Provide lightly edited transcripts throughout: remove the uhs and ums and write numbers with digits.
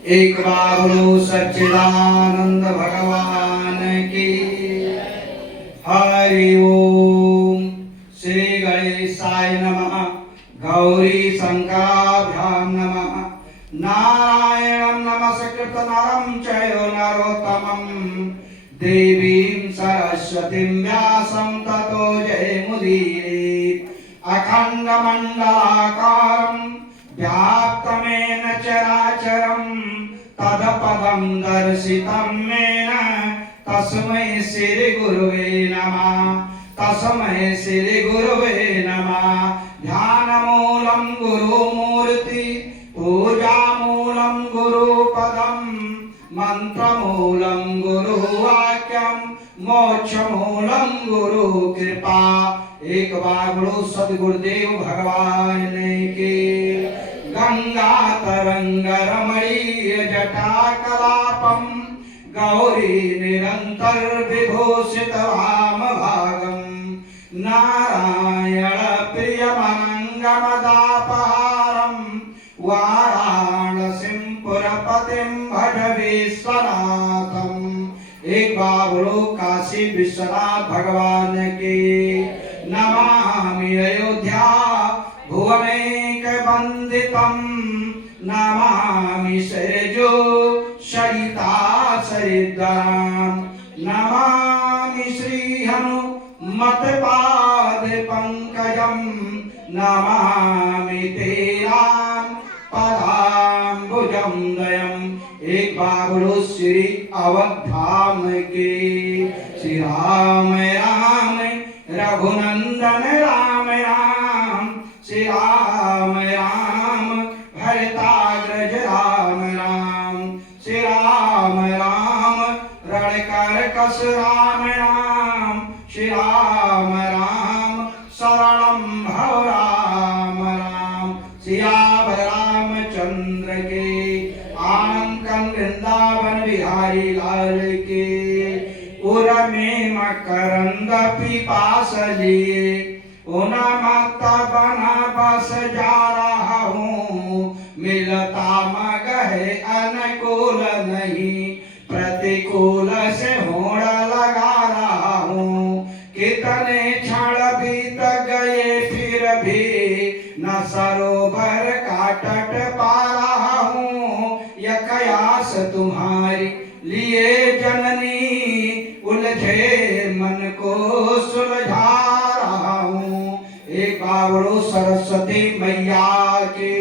एक बाबू सच्चिदानंद भगवान की हरि ओम। श्री गणेशाय नमः। गौरी शंकराभ्याम नमः। नारायणं नमस्कृत नरं चैव नरोत्तमं देवीं सरस्वतीं व्यासं ततो जयमुदीरये। अखण्डमण्डलाकारं व्याप्तमेन चराचरं तदपदं दर्शितं मेन तस्मै श्री गुरुवे नमः। तस्मै श्री गुरुवे नमः। ध्यानमूलं गुरुमूर्ति पूजामूलं गुरुपदं मंत्रमूलं गुरुवाक्यं मोक्षमूलं गुरुकृपा। एक बार बोलो सद्गुरुदेव भगवान के। गंगा तरंग रमणीय जटा कलापम गौरी निरंतर विभूषित वाम भागम नारायण प्रियमनंगमदापहारम वाराणसीं पुरपतिं भज विश्वनाथम। एक बार बोलो काशी विश्वनाथ भगवान के। नमामि अयोध्या भुवनैक वंदितं नमामि सरिजो सरिता सरिद्रां नमामि श्री हनुमत पाद पंकजं नमामि ते राम पदाम्बुजं दयम्। एक बार बोलो श्री अवधाम के। श्री राम राम रघुनंदन राम राम श्री राम राम भरताग्रज राम राम श्री राम राम रणकरकस राम राम श्री राम राम शरणं भव राम राम। सियावर रामचंद्र के। आनंद कंद वृंदावन बिहारी लाल के। उर्मी मकरंद पिपास लिए उन्मत्त बना बस जा रहा हूँ। मिलता मगह अनुकूल नहीं प्रतिकूल से होड़ लगा रहा हूँ। कितने क्षण बीत गए फिर भी न सरोवर का तट पा रहा हूँ। यह कयास तुम्हारी लिए जननी उलझे मन को सुलझा रहा हूँ। एक बावड़ो सरस्वती मैया के।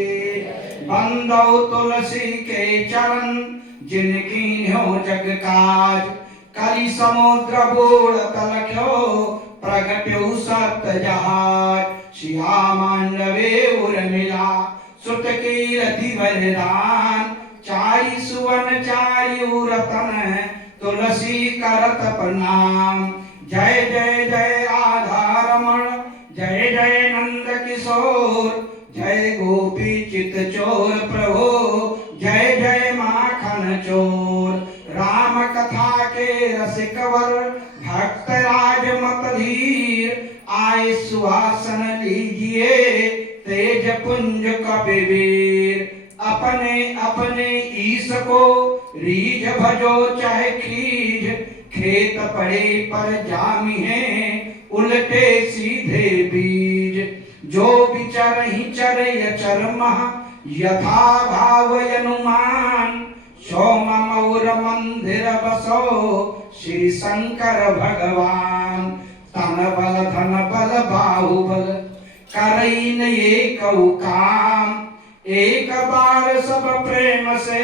बंदो तुलसी के चरण जिनकी हो जग काज कली समुद्र बूढ़ तलख्यो प्रगट्यो सप्त जहाज। शिया मांडवे उर्मिला सुत कीरति वरदान चारि सुवन चारि रतन तुलसी करत प्रणाम। जय जय जय आधारमण जय जय नंद किशोर जय गोपी चित चोर प्रभु जय जय माखन चोर। राम कथा के रसिकवर भक्त राज मत धीर आए सुहासन लीजिए तेज पुंज कपिवीर। अपने अपने ईश को रीझ भजो चाहे खीज खेत पड़े पर जामी है उल्टे सीधे बीज। जो विचर ही चरे अचर महा यथा भाव अनुमान सोम मौर मंदिर बसो श्री शंकर भगवान। तन बल धन बल बाहुबल करईन एक काम। एक बार सब प्रेम से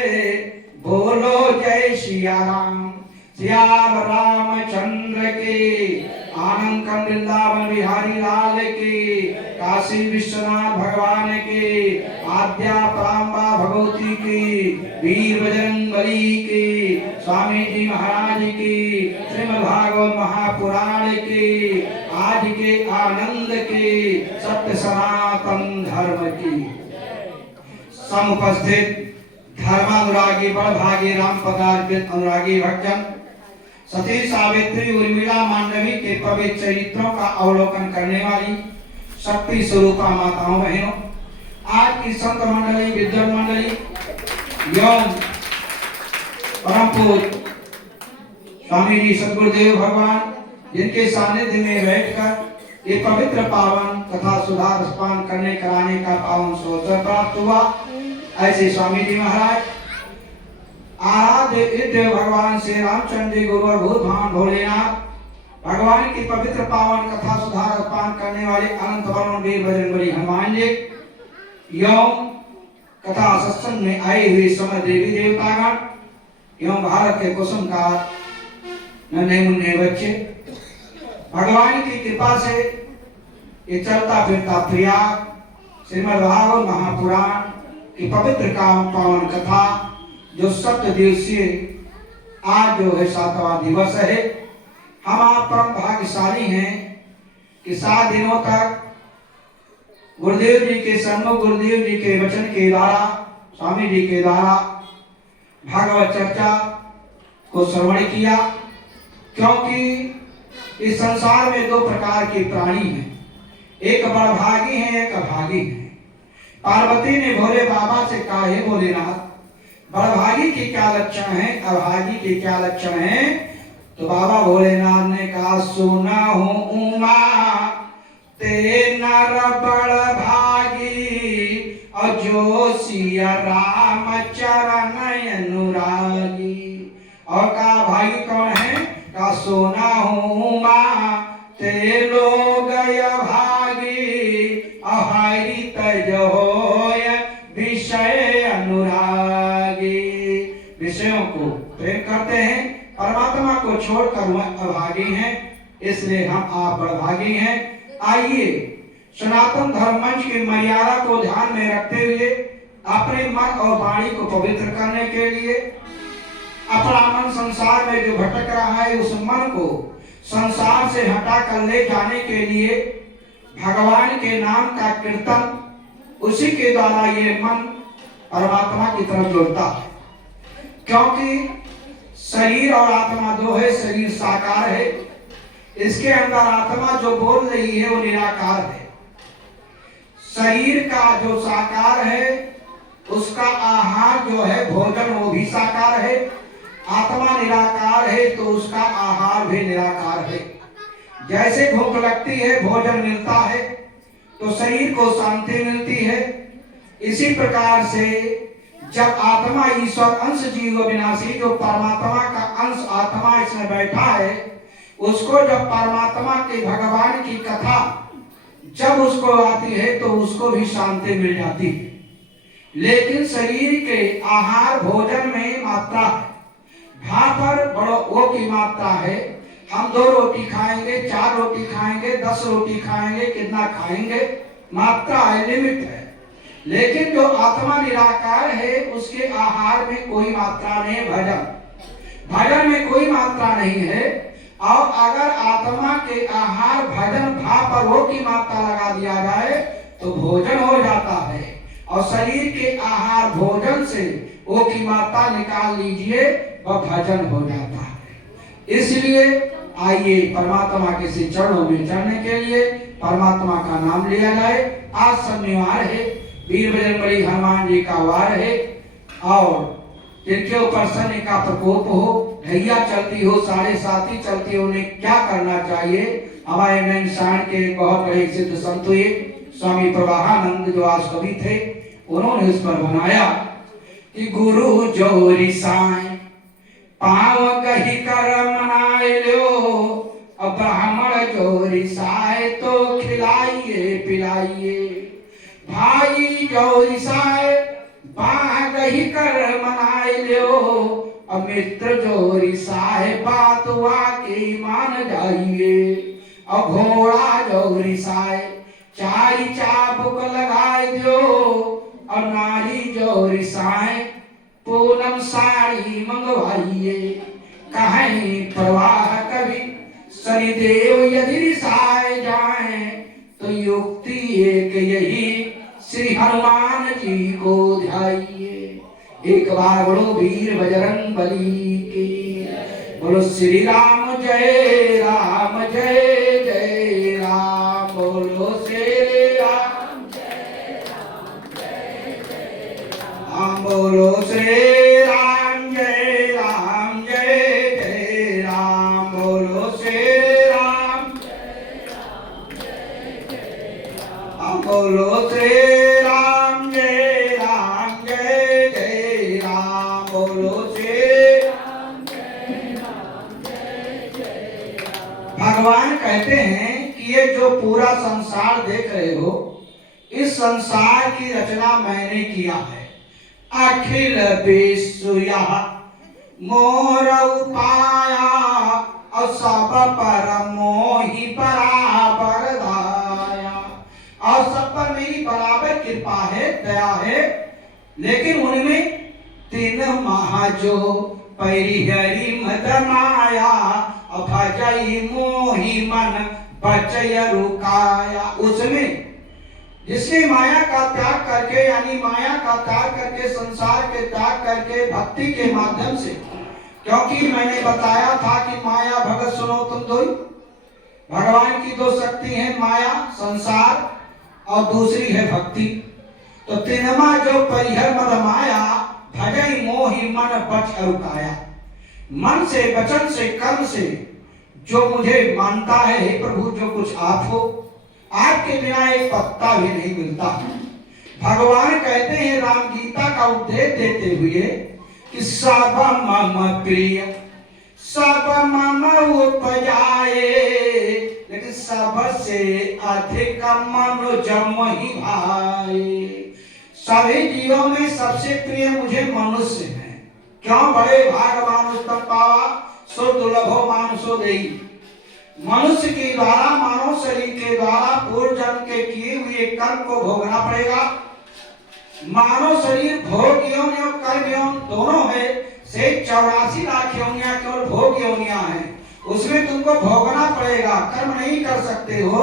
बोलो जय सिया राम। सियावर रामचंद्र के। आनंद कंद वृंदावन बिहारी लाल के। काशी विश्वनाथ भगवान के। आद्या प्रांबा भगवती की। वीर बजरंगबली के। स्वामी जी महाराज की। श्रीमद् भागवत महापुराण के। आज के आनंद के सत्य सनातन धर्म की। समुपस्थित धर्मानुरागी बड़भागी राम पदार्पित अनुरागी भक्तजन सती सावित्री उर्मिला मांडवी के पवित्र चरित्रों का अवलोकन करने वाली शक्ति स्वरूपा माताओं बहनों, आज की संत मंडली विद्वान मंडली एवं परम पूज्य स्वामी जी सद्गुरुदेव भगवान जिनके सानिध्य में बैठकर ये पवित्र पावन तथा सुधा रसपान करने कराने का पावन अवसर प्राप्त हुआ, ऐसे स्वामी जी महाराज आराध्य इष्ट भगवान श्री रामचंद्र जी गुरु और भूत भान भोलेनाथ भगवान की पवित्र पावन कथा सुधा रसपान करने वाले अनंत वर्णन वीर बजरंगबली हनुमान जी एवं कथा सत्संग में आए हुए समस्त देवी देवतागण एवं भारत के कुसुमकार नन्हे मुन्ने बच्चे, भगवान की कृपा से ये चलता फिरता प्रयाग श्रीमद् भागवत महापुराण की पवित्र काम पावन कथा जो 7 दिवसीय आज जो है 7वां दिवस है। हम आप परम भाग्यशाली हैं कि 7 दिनों तक गुरुदेव जी के सन्मुख गुरुदेव जी के वचन के द्वारा स्वामी जी के द्वारा भागवत चर्चा को श्रवण किया, क्योंकि इस संसार में 2 प्रकार के प्राणी हैं, एक बड़भागी है एक अभागी है। पार्वती ने भोले बाबा से कहा, हे भोलेनाथ बड़भागी के क्या लक्षण है, अभागी के क्या लक्षण है? तो बाबा भोलेनाथ ने कहा, सुना हूं उमा ते नर बड़भागी और जो सिया राम चरण अनुरागी। और कहा भाई कौन है? का सोना हूं मां ते लोग भागी अहारी तज होय विषय अनुरागी। विषयों को प्रेम करते हैं, परमात्मा को छोड़कर वह अभागी हैं, इसलिए हम आप बड़भागी हैं। आइए सनातन धर्म मंच की मर्यादा को ध्यान में रखते हुए अपने मन और वाणी को पवित्र करने के लिए अपना मन संसार में जो भटक रहा है उस मन को संसार से हटा कर ले जाने के लिए भगवान के नाम का कीर्तन, उसी के द्वारा ये मन परमात्मा की तरफ जुड़ता है। क्योंकि शरीर और आत्मा 2 है, शरीर साकार है, इसके अंदर आत्मा जो बोल रही है वो निराकार है। शरीर का जो साकार है उसका आहार जो है भोजन वो भी साकार है, आत्मा निराकार है तो उसका आहार भी निराकार है। जैसे भूख लगती है भोजन मिलता है तो शरीर को शांति मिलती है, इसी प्रकार से जब आत्मा ईश्वर अंश जीव विनाशी जो परमात्मा का अंश आत्मा इसमें बैठा है, उसको जब परमात्मा के भगवान की कथा जब उसको आती है तो उसको भी शांति मिल जाती है। लेकिन शरीर के आहार भोजन में मात्रा है, भापर बड़ो वो की मात्रा है। हम 2 रोटी खाएंगे, 4 रोटी खाएंगे, 10 रोटी खाएंगे, कितना खाएंगे, मात्रा है, लिमिट है। लेकिन जो आत्मा निराकार है उसके आहार में कोई मात्रा नहीं, भजन में कोई मात्रा नहीं है। और अगर आत्मा के आहार भजन भाव पर वो की मात्रा लगा दिया जाए तो भोजन हो जाता है, और शरीर के आहार भोजन से वो की मात्रा निकाल लीजिए वह भजन हो जाता है। इसलिए आइए परमात्मा के श्री चरणों में चढ़ने के लिए परमात्मा का नाम लिया जाए। आज शनिवार है, वीर बजरंगबली हनुमान जी का वार है, और जिनके ऊपर शनि का प्रकोप हो, ढैया चलती हो, 7.5 चलती हो, उन्हें क्या करना चाहिए? हमारे नैनशान के बहुत बड़े सिद्ध संत हुए स्वामी प्रवाहानंद जो आज कवि थे, उन्होंने उस पर बनाया कि गुरु जोरी साई पाव कही कर मनाए लो, अब ब्राह्मण जोरी साए तो खिलाइए पिलाइए, भाई जोरी साए बाह गही कर मनाए लो, अब मित्र जोरी साए बात वाकई मान जाइए, अब घोड़ा जोरी साए चारी चाबुक लगाए दो, और नारी जोरी साए पूनम साड़ी मंगवाइए, कहीं प्रवाह कभी शनिदेव यदि रिसाए जाए, तो युक्ति एक यही श्री हनुमान जी को ध्याइए। एक बार बोलो वीर बजरंगबली की, बोलो श्री राम जय राम जय जय राम, बोलो श्री राम जय राम जय जय राम, बोलो श्री राम जय राम कहते हैं कि ये जो पूरा संसार देख रहे हो, इस संसार की रचना मैंने किया है। अखिल विश्व यह मोर उपाया, और सब पर मोहि बराबर दाया। और सब पर मेरी बराबर कृपा है, दया है। लेकिन उनमें तीन महाजो परिहरि मद माया, भजई मोहि मन बचय रुकाया। उसमें जिसने माया का त्याग करके, यानी माया का त्याग करके, संसार के त्याग करके भक्ति के माध्यम से, क्योंकि मैंने बताया था कि माया भगत सुनो तुम दो, भगवान की दो शक्ति है, माया संसार और दूसरी है भक्ति। तो तीनमा जो परिहर मद माया, भजई मोहि मन बच रुकाया। मन से, वचन से, कर्म से जो मुझे मानता है, हे प्रभु जो कुछ आप हो, आपके बिना एक पत्ता भी नहीं मिलता। भगवान कहते हैं राम गीता का उपदेश देते हुए कि सब मम प्रिय सब मम उपजाए, लेकिन सबसे अधिक मनुज मोहि भाए। सभी जीवों में सबसे प्रिय मुझे मनुष्य है। क्यों? बड़े भागवान उत्तम पावा, सो दुर्लभो मानुषो देहि। मनुष्य के द्वारा, मानव शरीर के द्वारा पूर्व जन्म के किए हुए कर्म को भोगना पड़ेगा। मानव शरीर भोग योनि और कर्म योनि दोनों है, से 84 लाख योनियां केवल भोग योनियां हैं। उसमें तुमको भोगना पड़ेगा, कर्म नहीं कर सकते हो।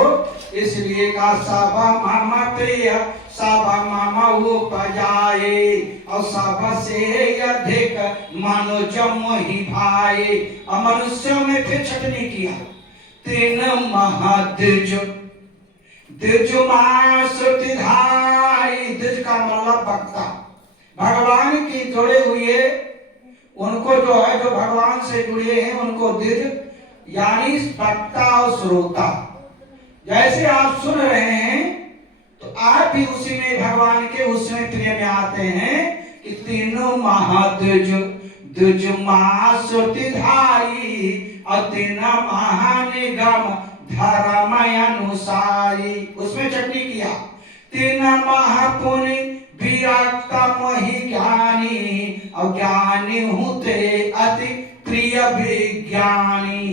इसलिए का सब मम प्रिय सब मम उपजाए, और सबसे अधिक मनुज मोहि भाए। और मनुष्यों में फिर छटनी किया, तीन महाद्विज द्विजुमाश्रुतिधारी। द्विज का मतलब वक्ता, भगवान की जुड़े हुए, उनको जो है, जो भगवान से जुड़े हैं उनको द्विज, यानी वक्ता और श्रोता। जैसे आप सुन रहे हैं तो आप भी उसी में भगवान के उसमें प्रिय में आते हैं कि तीनों महाद्विज द्विजुमाश्रुतिधारी, और तीन महानिगम धर्म अनुसारी। उसमें चटनी किया, तीन महापुनि विरक्त मोहि ज्ञानी, और ज्ञानी होते अति प्रिय विज्ञानी।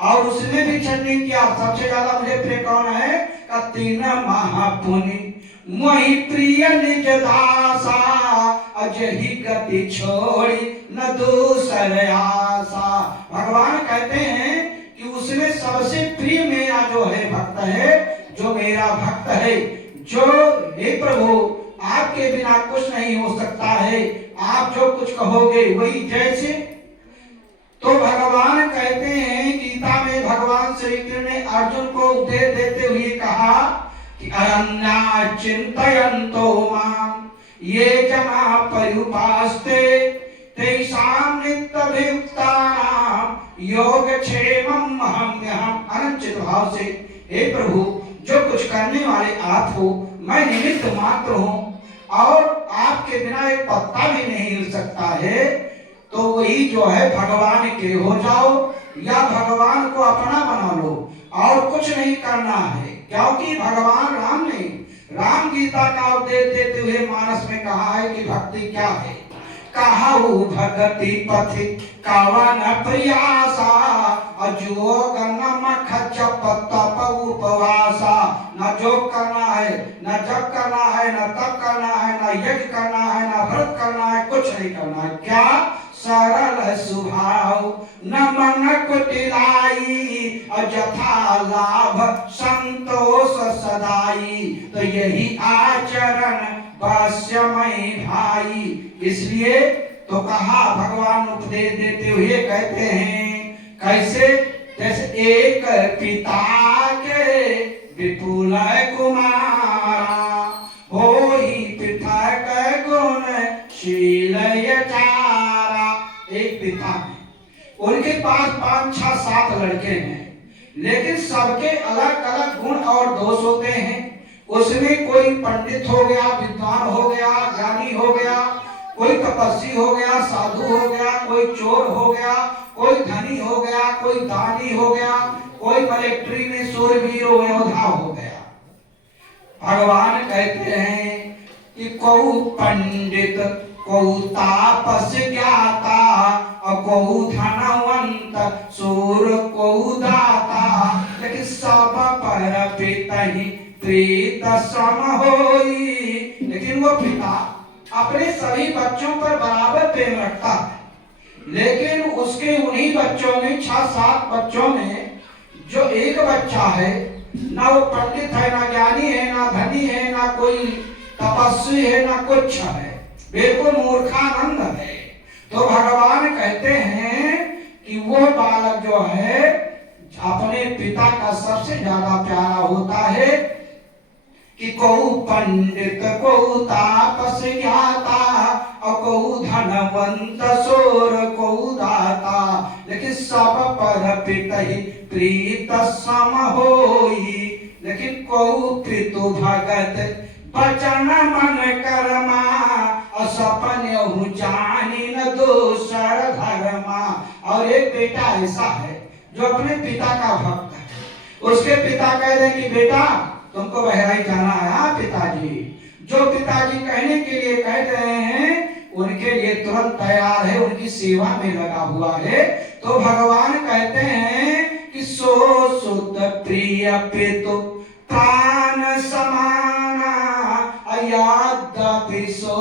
और उसमें भी चटनी किया, सबसे ज्यादा मुझे प्रिय कौन है? का तीन महापुनि मोहि प्रिय निज दासा, अजहि गति छोड़ी न दूसर आशा। भगवान कहते हैं कि उसमें सबसे प्रिय मेरा जो है भक्त है, जो मेरा भक्त है, जो हे प्रभु आपके बिना कुछ नहीं हो सकता है, आप जो कुछ कहोगे वही जैसे। तो भगवान कहते हैं, गीता में भगवान श्री कृष्ण ने अर्जुन को उपदेश देते हुए कहा कि अरण्या चिंतयन्तो माम ये जना पर्युपास्ते, तेषां नित्यभियुक्तानां योगक्षेमं अहम्यहम्। अनंत भाव से, हे प्रभु जो कुछ करने वाले आप हो, मैं निमित्त मात्र हूँ, और आपके बिना एक पत्ता भी नहीं हिल सकता है। तो वही जो है भगवान के हो जाओ, या भगवान को अपना बना लो, और कुछ नहीं करना है। क्योंकि भगवान राम ने राम गीता का उपदेश देते हुए मानस में कहा है कि भक्ति क्या है। कहा भगति पथि कावन प्रयासा, अजोग नमक जप तप उपवासा। न जोग करना है, न जप करना है, न तप करना है, न यज्ञ करना है, न व्रत करना है, कुछ नहीं करना है। क्या? सरल स्वभाव न मन कुटिलाई, अजथा लाभ संतोष सदाई। तो यही आचरण वश्यमय भाई। इसलिए तो कहा, भगवान उपदेश देते हुए कहते हैं कैसे? जैसे एक पिता के विपुल कुमारा, होई पृथक गुण शील चारा। एक पिता है, उनके पास 5, 6, 7 लड़के हैं, लेकिन सबके अलग अलग गुण और दोष होते हैं। उसमें कोई पंडित हो गया, विद्वान हो गया, ज्ञानी हो गया, कोई तपस्वी हो गया, साधु हो गया, कोई चोर हो गया, कोई धनी हो गया, कोई दानी हो गया, कोई मिलिट्री में सूरवीर योद्धा हो गया। भगवान कहते हैं कि कौ पंडित कौ तापस ज्ञाता और कौ धनवंत सूर कौ दाता, लेकिन सब पर पिता ही प्रीत सम होई। लेकिन वो पिता अपने सभी बच्चों पर बराबर प्रेम रखता है, लेकिन उसके उन्हीं बच्चों में 6-7 बच्चों में जो एक बच्चा है, ना वो पंडित है, ना ज्ञानी है, ना धनी है, ना कोई तपस्वी है, ना कुछ है, बिल्कुल मूर्खानंद है। तो भगवान कहते हैं कि वो बालक जो है अपने पिता का सबसे ज्यादा प्यारा होता है कि कौ पंडित कौ तापस ज्ञाता और कौ धनवंत सोर कौ दाता, लेकिन सब पर पिता ही प्रीत सम होई। लेकिन कौ पितु भगत बचन मन कर्मा और सपन जानी न दोसर धर्मा। और एक बेटा ऐसा है जो अपने पिता का भक्त है। उसके पिता कह रहे कि बेटा तुमको बहराइच जाना है पिताजी, जो पिताजी कहने के लिए कह रहे हैं उनके लिए तुरंत तैयार है, उनकी सेवा में लगा हुआ है। तो भगवान कहते हैं कि सो सुत प्रिय पितु प्राण समाना यद्यपि सो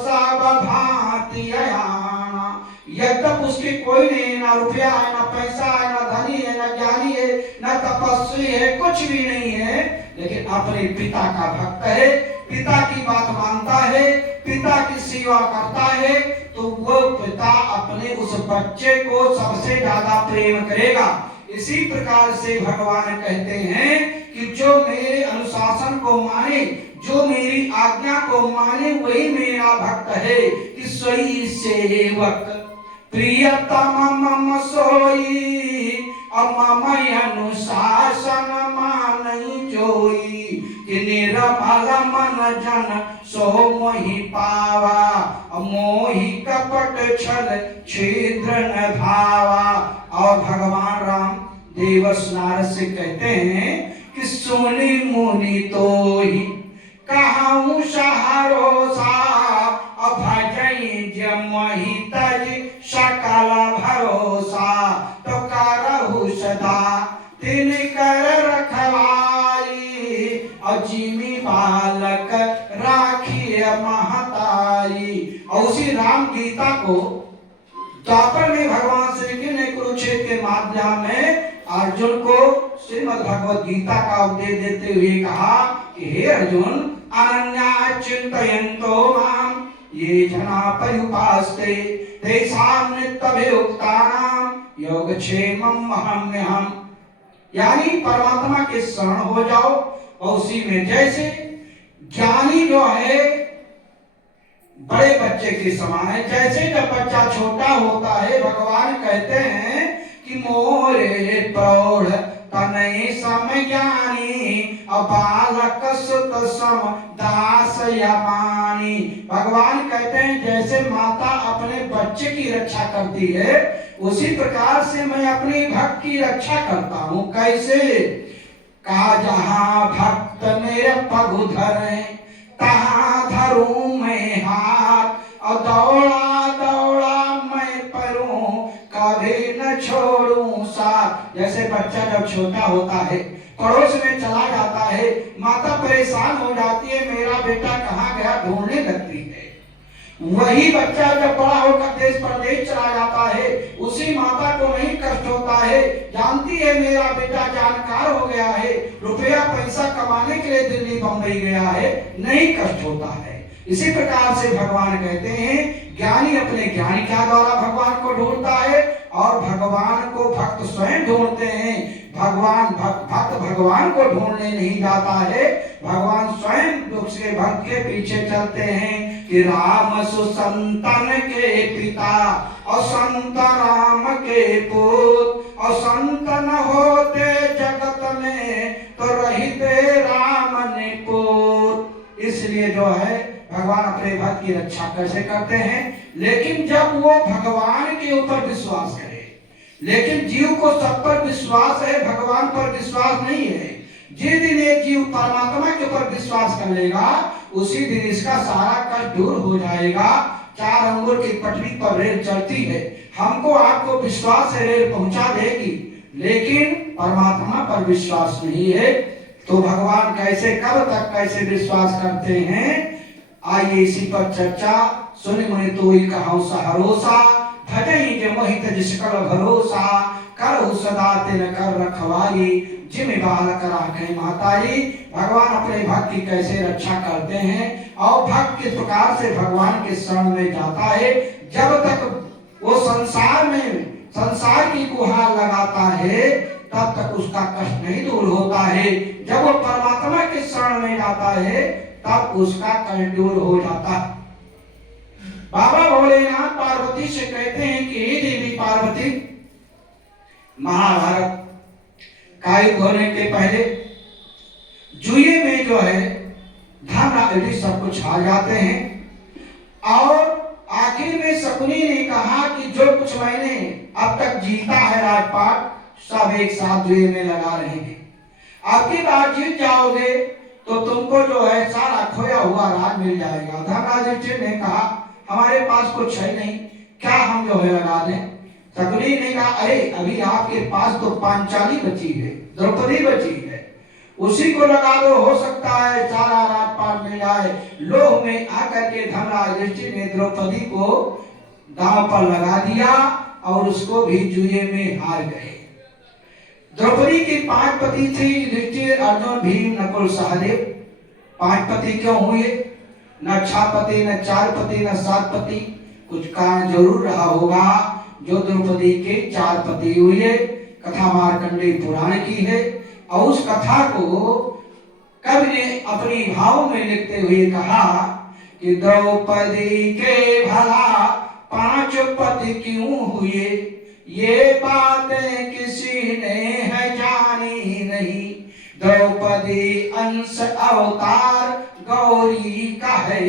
सब भांति अयाना। यद्यप उसके कोई नहीं, ना रुपया है, ना पैसा है, ना धनी है, ना ज्ञानी है, ना तपस्वी है, कुछ भी नहीं है, लेकिन अपने पिता का भक्त है, पिता की बात मानता है, पिता की सेवा करता है। तो वो पिता अपने उस बच्चे को सबसे ज्यादा प्रेम करेगा। इसी प्रकार से भगवान कहते हैं कि जो मेरे अनुशासन को माने, जो मेरी आज्ञा को माने, वही मेरा भक्त है। कि सोई सेवक प्रियतम मम सोई और मम अनुशासन मानई जोई। कि निर्मल मन जन सो मोहि पावा मोहि कपट छल छिद्र न भावा। और भगवान राम देवस नारद से कहते हैं कि सुनि मुनि तो ही कहूँ सहारोसा भजई जमहि तज सकल भरोसा। तो करहु सदा तिन कर रखवारी और जिमी बालक राखिय महतारी। और उसी राम गीता को द्वापर में भगवान श्री कृष्ण ने कुरुक्षेत्र के माध्यम में अर्जुन को श्रीमद् भगवद गीता का उपदेश देते हुए कहा कि हे अर्जुन अनन्या चिंतयन्तो माम ये जना पर्युपास्ते तेषां नित्यभियुक्तानां योगक्षेमं महम्यहम्। यानी परमात्मा के शरण हो जाओ और उसी में जैसे ज्ञानी जो है बड़े बच्चे के समान है। जैसे जब बच्चा छोटा होता है भगवान कहते हैं कि मोरे प्रौढ़ तनय सम ज्ञानी बालक सुत सम दास यमानी। भगवान कहते हैं जैसे माता अपने बच्चे की रक्षा करती है उसी प्रकार से मैं अपने भक्त की रक्षा करता हूँ। कैसे? कहा जहाँ भक्त मेरे पग धरे तहाँ धरूं मैं हाथ और दौड़ा दौड़ा मैं परूं कभी न छोड़ूं साथ। जैसे बच्चा जब छोटा होता है पड़ोस में चला जाता है, माता परेशान हो जाती है मेरा बेटा कहाँ गया ढूंढने लगती है। वही बच्चा जब बड़ा होकर देश परदेश चला जाता है उसी माता को नहीं कष्ट होता है, जानती है मेरा बेटा जानकार हो गया है, रुपया पैसा कमाने के लिए दिल्ली बंबई गया है, नहीं कष्ट होता है। इसी प्रकार से भगवान कहते हैं ज्ञानी अपने ज्ञानी के द्वारा भगवान को ढूंढता है और भगवान को भक्त स्वयं ढूंढते हैं। भक्त भगवान को ढूंढने नहीं जाता है, भगवान स्वयं दूसरे भक्त के पीछे चलते हैं। कि राम सुसंतन के पिता और संत राम के पुत्र और संतन होते जगत में तो रहते राम ने पुत्र। इसलिए जो है भगवान अपने भक्त की रक्षा कैसे करते हैं, लेकिन जब वो भगवान के ऊपर विश्वास करे, लेकिन जीव को सब पर विश्वास है, भगवान पर विश्वास नहीं है। जिस दिन एक जीव परमात्मा के ऊपर विश्वास कर लेगा उसी दिन इसका सारा कष्ट दूर हो जाएगा। 4 अंगुल की पटरी पर रेल चलती है, हमको आपको विश्वास है रेल पहुंचा देगी, लेकिन परमात्मा पर विश्वास नहीं है। तो भगवान कैसे, कब तक कैसे विश्वास करते हैं, आइए इसी पर चर्चा। सुनि मुनि तोई कहाऊ सहरोसा, भजई जे मोहित जिसकल भरोसा, करहु सदा तिन कर रखवारी, जिम बालक राखे माताई। भगवान अपने भक्त की कैसे रक्षा करते हैं और भक्त किस प्रकार से भगवान के शरण में जाता है। जब तक वो संसार की गुहार लगाता है तब तक उसका कष्ट नहीं दूर होता है। जब वो परमात्मा के शरण में जाता है तब उसका कष्ट दूर हो जाता है। बाबा भोलेनाथ पार्वती से कहते हैं कि हे देवी पार्वती, महाभारत का युद्ध होने के पहले जुए में जो है धन आदि सब कुछ हार जाते हैं और आखिर में शकुनी ने कहा कि जो कुछ मैंने अब तक जीता है राजपाट सब एक साथ जुए में लगा रहे हैं, अब की बार जीत जाओगे तो तुमको जो है सारा खोया हुआ राज मिल जाएगा। धर्मराज युधिष्ठिर ने कहा हमारे पास कुछ है नहीं, क्या हम जो है लगा दें। शकुनी ने कहा अरे अभी आपके पास तो पांचाली बची है, द्रौपदी बची है, उसी को लगा दो, हो सकता है सारा राजपाट मिल जाए। लोभ में आकर के धर्मराज युधिष्ठिर ने द्रौपदी को दांव पर लगा दिया और उसको भी जुए में हार गए। द्रौपदी की 5 पति थे, युधिष्ठिर, अर्जुन, भीम, नकुल, सहदेव। 5 पति क्यों हुए, न 6 पति, न 4 पति, न 7 पति, कुछ कारण जरूर रहा होगा जो द्रौपदी के 4 पति हुए। कथा मार्कंडेय पुराण की है और उस कथा को कवि ने अपनी भाव में लिखते हुए कहा कि द्रौपदी के भला 5 पति क्यों हुए, ये बातें किसी ने है जानी नहीं। द्रौपदी अंश अवतार गौरी का है,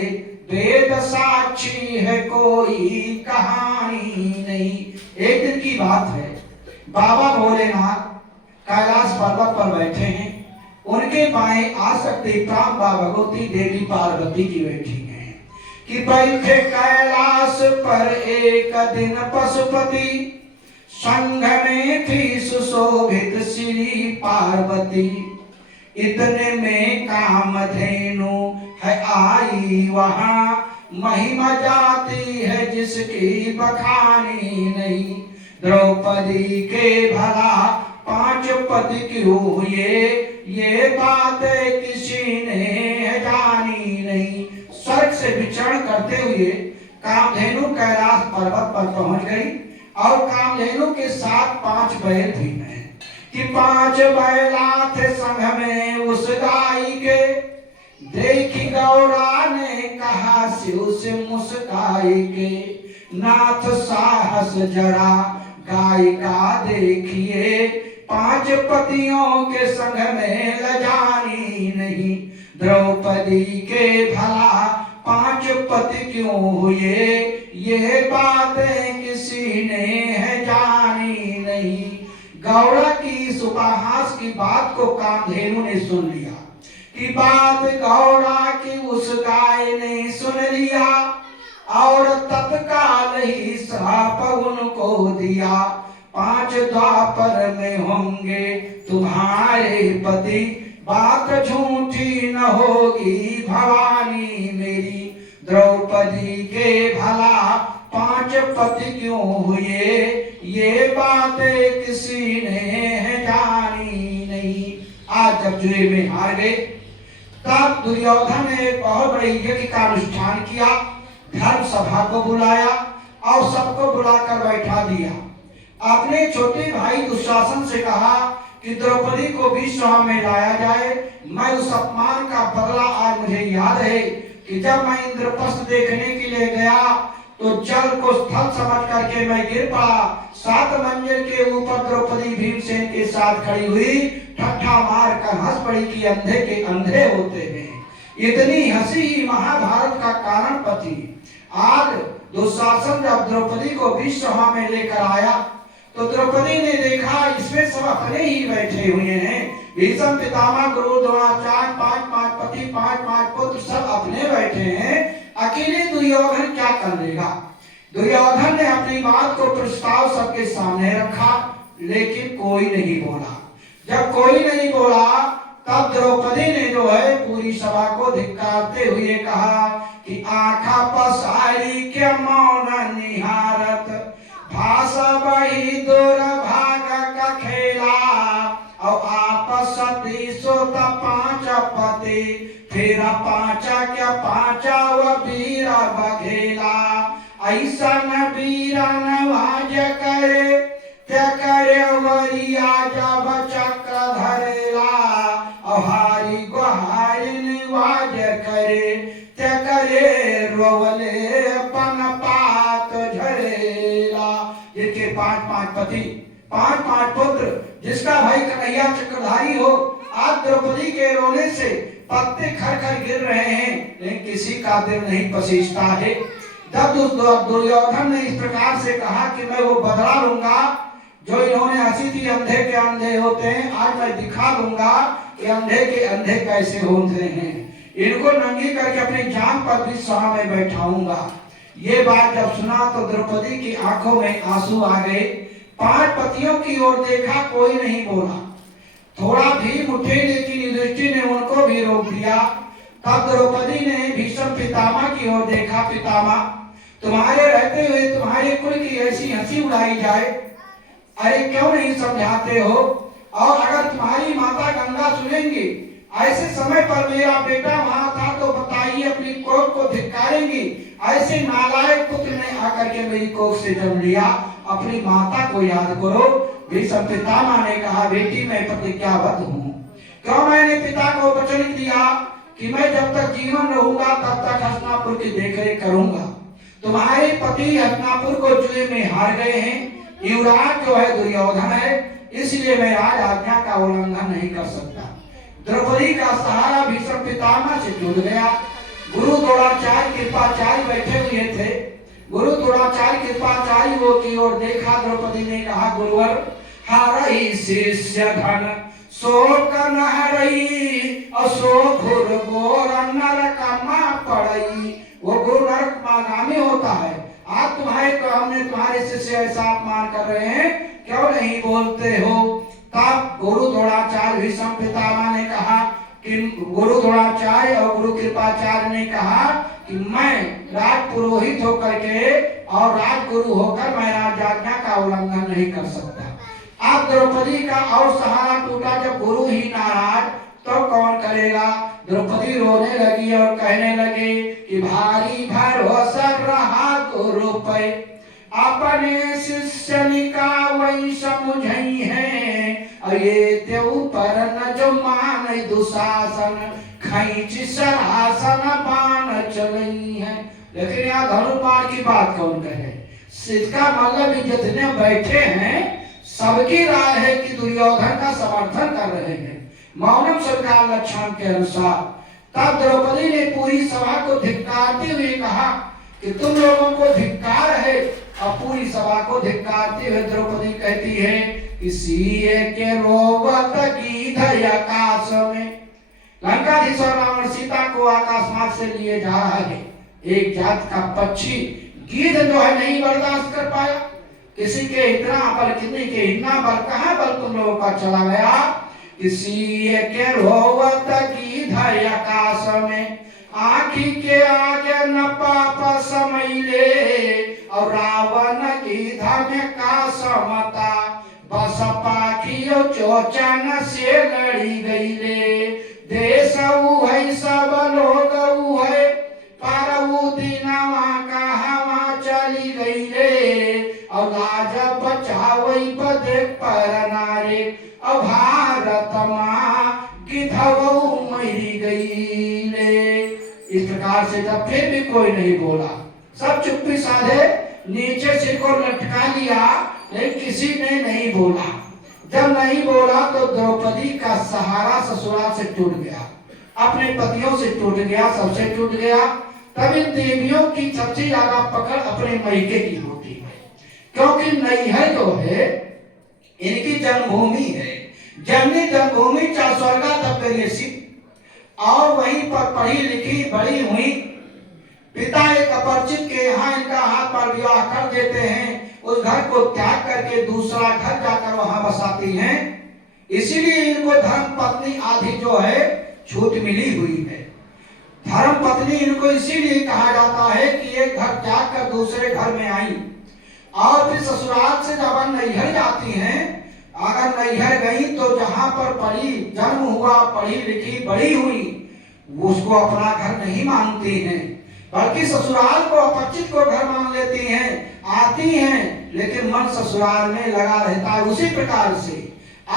वेद साक्षी है कोई कहानी नहीं। एक दिन की बात है, बाबा भोलेनाथ कैलाश पर्वत पर बैठे हैं, उनके बाएं आसक्ति प्रांबा भगवती देवी पार्वती जी बैठी हैं कि बैठे कैलाश पर एक दिन पशुपति, संघ में थी सुशोभित श्री पार्वती। इतने में कामधेनु है आई वहां, महिमा जाती है जिसकी बखानी नहीं। द्रौपदी के भला 5 पति क्यों हुए, ये बात किसी ने जानी नहीं। स्वर्ग से विचरण करते हुए कामधेनु कैलाश पर्वत पर पहुंच गई और कामधेनु के साथ 5 बैल भी हैं कि 5 बैला थे संग में उस गाय के। देखी गौरा ने कहा शिव से मुस्काई के, नाथ साहस जरा गाय का देखिए, 5 पतियों के संग में लजानी नहीं। द्रौपदी के भला 5 पति क्यों हुए, ये बातें किसी ने है जानी नहीं। गौड़ा की सुपहास की बात को कामधेनु ने सुन लिया कि बात गौड़ा की उस गाय ने सुन लिया और तत्काल ही श्राप उनको दिया। 5 द्वापर में होंगे तुम्हारे पति, बात झूठी न होगी भवानी मेरी। द्रौपदी के भला 5 पति क्यों हुए, ये बातें किसी ने जानी नहीं। आज जब जुए में हार गए तब दुर्योधन ने बहुत बड़े यज्ञ का अनुष्ठान किया, धर्म सभा को बुलाया और सबको बुलाकर बैठा दिया। अपने छोटे भाई दुशासन से कहा कि द्रौपदी को भी सभा में लाया जाए। मैं उस अपमान का बदला आज मुझे याद है कि जब मैं इंद्रप्रस्थ देखने के लिए गया तो जल को स्थल समझ करके मैं गिर पड़ा। 7 मंजिल के ऊपर द्रौपदी भीमसेन के साथ खड़ी हुई, ठट्ठा मार कर हंस पड़ी कि अंधे के अंधे होते हैं। इतनी हंसी ही महाभारत का कारण पथी। आज दुशासन जब द्रौपदी को विश्व सभा में लेकर आया तो द्रौपदी ने देखा इसमें सब अपने ही बैठे हुए हैं, भीष्म पितामह गुरु द्रोणाचार्य पांच पति पांच पुत्र सब अपने बैठे हैं, अकेले दुर्योधन क्या कर लेगा। दुर्योधन ने अपनी बात को प्रस्ताव सबके सामने रखा, लेकिन कोई नहीं बोला। जब कोई नहीं बोला तब द्रौपदी ने जो है पूरी सभा को धिक्कारते हुए कहा कि आंखा पसारी के मौन निहारत, भाषा बही दुर्भाग का खेला, और आपस सोत पांच पति, फिर पांचा क्या पांचा व वीर बघेला, ऐसा न वीर नवाज करे त्या करे वरिया जब चक्र धरेला, हारी गुहारी निवाज करे त्या करे रोवले पन पात झरेला। जिनके पांच पति पांच पुत्र, जिसका भाई कन्हैया चक्रधारी हो, आज द्रौपदी के रोने से पत्ते खर गिर रहे हैं, लेकिन किसी का दिल नहीं पसीजता है। जब दुर्योधन ने इस प्रकार से कहा कि मैं वो बदला लूंगा जो इन्होंने हंसी थी अंधे के अंधे होते हैं, आज मैं दिखा दूंगा कि अंधे के अंधे कैसे होते हैं, इनको नंगी करके अपनी जान पर भी सभा में बैठाऊंगा। ये बात जब सुना तो द्रौपदी की आंखों में आंसू आ गए। पांच पतियों की ओर देखा, कोई नहीं बोला, थोड़ा भी उठे, लेकिन युधिष्ठिर ने उनको भी रोक दिया। तब द्रौपदी ने भीष्म पितामह की ओर देखा, पितामह तुम्हारे रहते हुए तुम्हारे कुल की ऐसी हंसी उड़ाई जाए, अरे क्यों नहीं समझाते हो। और अगर तुम्हारी माता गंगा सुनेंगी, ऐसे समय पर मेरा बेटा वहां था तो बताइए अपनी कोख को धिक्कारेंगी। ऐसे नालायक पुत्र ने आकर के मेरी कोख से जन्म लिया, अपनी माता को याद करो। भीष्म पितामह ने कहा, बेटी मैं प्रतिज्ञाबद्ध हूँ। क्यों मैंने पिता को वचन दिया कि मैं जब तक जीवन रहूंगा तब तक हस्तिनापुर की देखरेख करूंगा। तुम्हारे पति हस्तिनापुर को जुए में हार गए हैं, युवराज जो है दुर्योधन है, इसलिए मैं राज आज्ञा का उल्लंघन नहीं कर सकता। द्रौपदी का सहारा भीष्म पितामह से जुड़ गया। गुरु द्रोणाचार्य कृपाचार्य बैठे हुए थे। गुरु द्रोणाचार्य कृपाचार्य वो की ओर देखा। द्रौपदी ने कहा, गुरुवर हारई शिष्य धन शोक न हरई, असो घुर गोर नरक मा पड़ई। वो गुरु नरक मागामी होता है। आज तुम्हारे हमने तुम्हारे शिष्य ऐसा अपमान कर रहे हैं, क्यों नहीं बोलते हो। तब गुरु द्रोणाचार्य भीष्म पितामह ने कहा कि गुरु द्रोणाचार्य और गुरु कृपाचार्य ने कहा कि मैं राज पुरोहित होकर के और राजगुरु होकर मैं राज आज्ञा का उल्लंघन नहीं कर सकता। अब द्रौपदी का और सहारा टूटा। जब गुरु ही नाराज तो कौन करेगा। द्रौपदी रोने लगी और कहने लगे कि भारी भरोसा रहा गुरु पे, अपने शिष्य निका वही समझई है, और ये तेऊ पर न जो मान दुशासन, खींच सरासन बाण चलई है। लेकिन यहाँ धनुर्बाण की बात कौन कहे। इसका मतलब जितने बैठे हैं सबकी राय है कि दुर्योधन का समर्थन कर रहे हैं, मौनम सरकार लक्षण के अनुसार। तब द्रौपदी ने पूरी सभा को धिक्कारते हुए कहा कि तुम लोगों को धिक्कार है। और पूरी सभा को धिक्कारते हुए द्रौपदी कहती है कि सीए के रोवत गीध आकाश में, लंकाधीश्वर रावण सीता को आकाश मार्ग से लिए जा रहा है। एक जात का पक्षी गीध जो है नहीं बर्दाश्त कर पाया। किसी के इतना बल, किसी के इतना बल, कहाँ बल तुम लोगों का चला गया। किसी के रोवत गीध आकाश में, आँखी के आगे न पाप समैले, और रावण गीध में का समता, बस पाखियों चोचन से लड़ी गईले। देश है सब लोग है, पर वो दिनवा कहवा चली गईले, और लाज बचावई बदे पर नारे, और भारत माँ गिधवऊ मरी गईले। इस प्रकार से जब फिर भी कोई नहीं बोला, सब चुप्पी साधे नीचे सिर को लटका लिया, लेकिन किसी ने नहीं बोला। जब नहीं बोला तो द्रौपदी का सहारा ससुराल से टूट गया, अपने पतियों से टूट गया, सबसे टूट गया। तब इन देवियों की सबसे ज्यादा पकड़ अपने मैके की होती है, क्योंकि नैहर जो है इनकी जन्मभूमि है। जननी जन्मभूमि चाहे स्वर्गा तब करिए, और वहीं पर पढ़ी लिखी बड़ी हुई। पिता एक अपरिचित के यहाँ इनका हाथ पर विवाह कर देते हैं, उस घर को त्याग करके दूसरा घर जाकर वहां बसाती हैं। इसीलिए इनको धर्म पत्नी आदि जो है छूट मिली हुई है। धर्म पत्नी इनको इसीलिए कहा जाता है कि एक घर त्याग कर दूसरे घर में आई, और फिर ससुराल से जब नैहर जाती हैं, अगर नैहर गई तो जहां पर पढ़ी जन्म हुआ, पढ़ी लिखी बड़ी हुई, उसको अपना घर नहीं मानती हैं, बल्कि ससुराल को अपरिचित को घर मान लेती हैं। आती हैं लेकिन मन ससुराल में लगा रहता है। उसी प्रकार से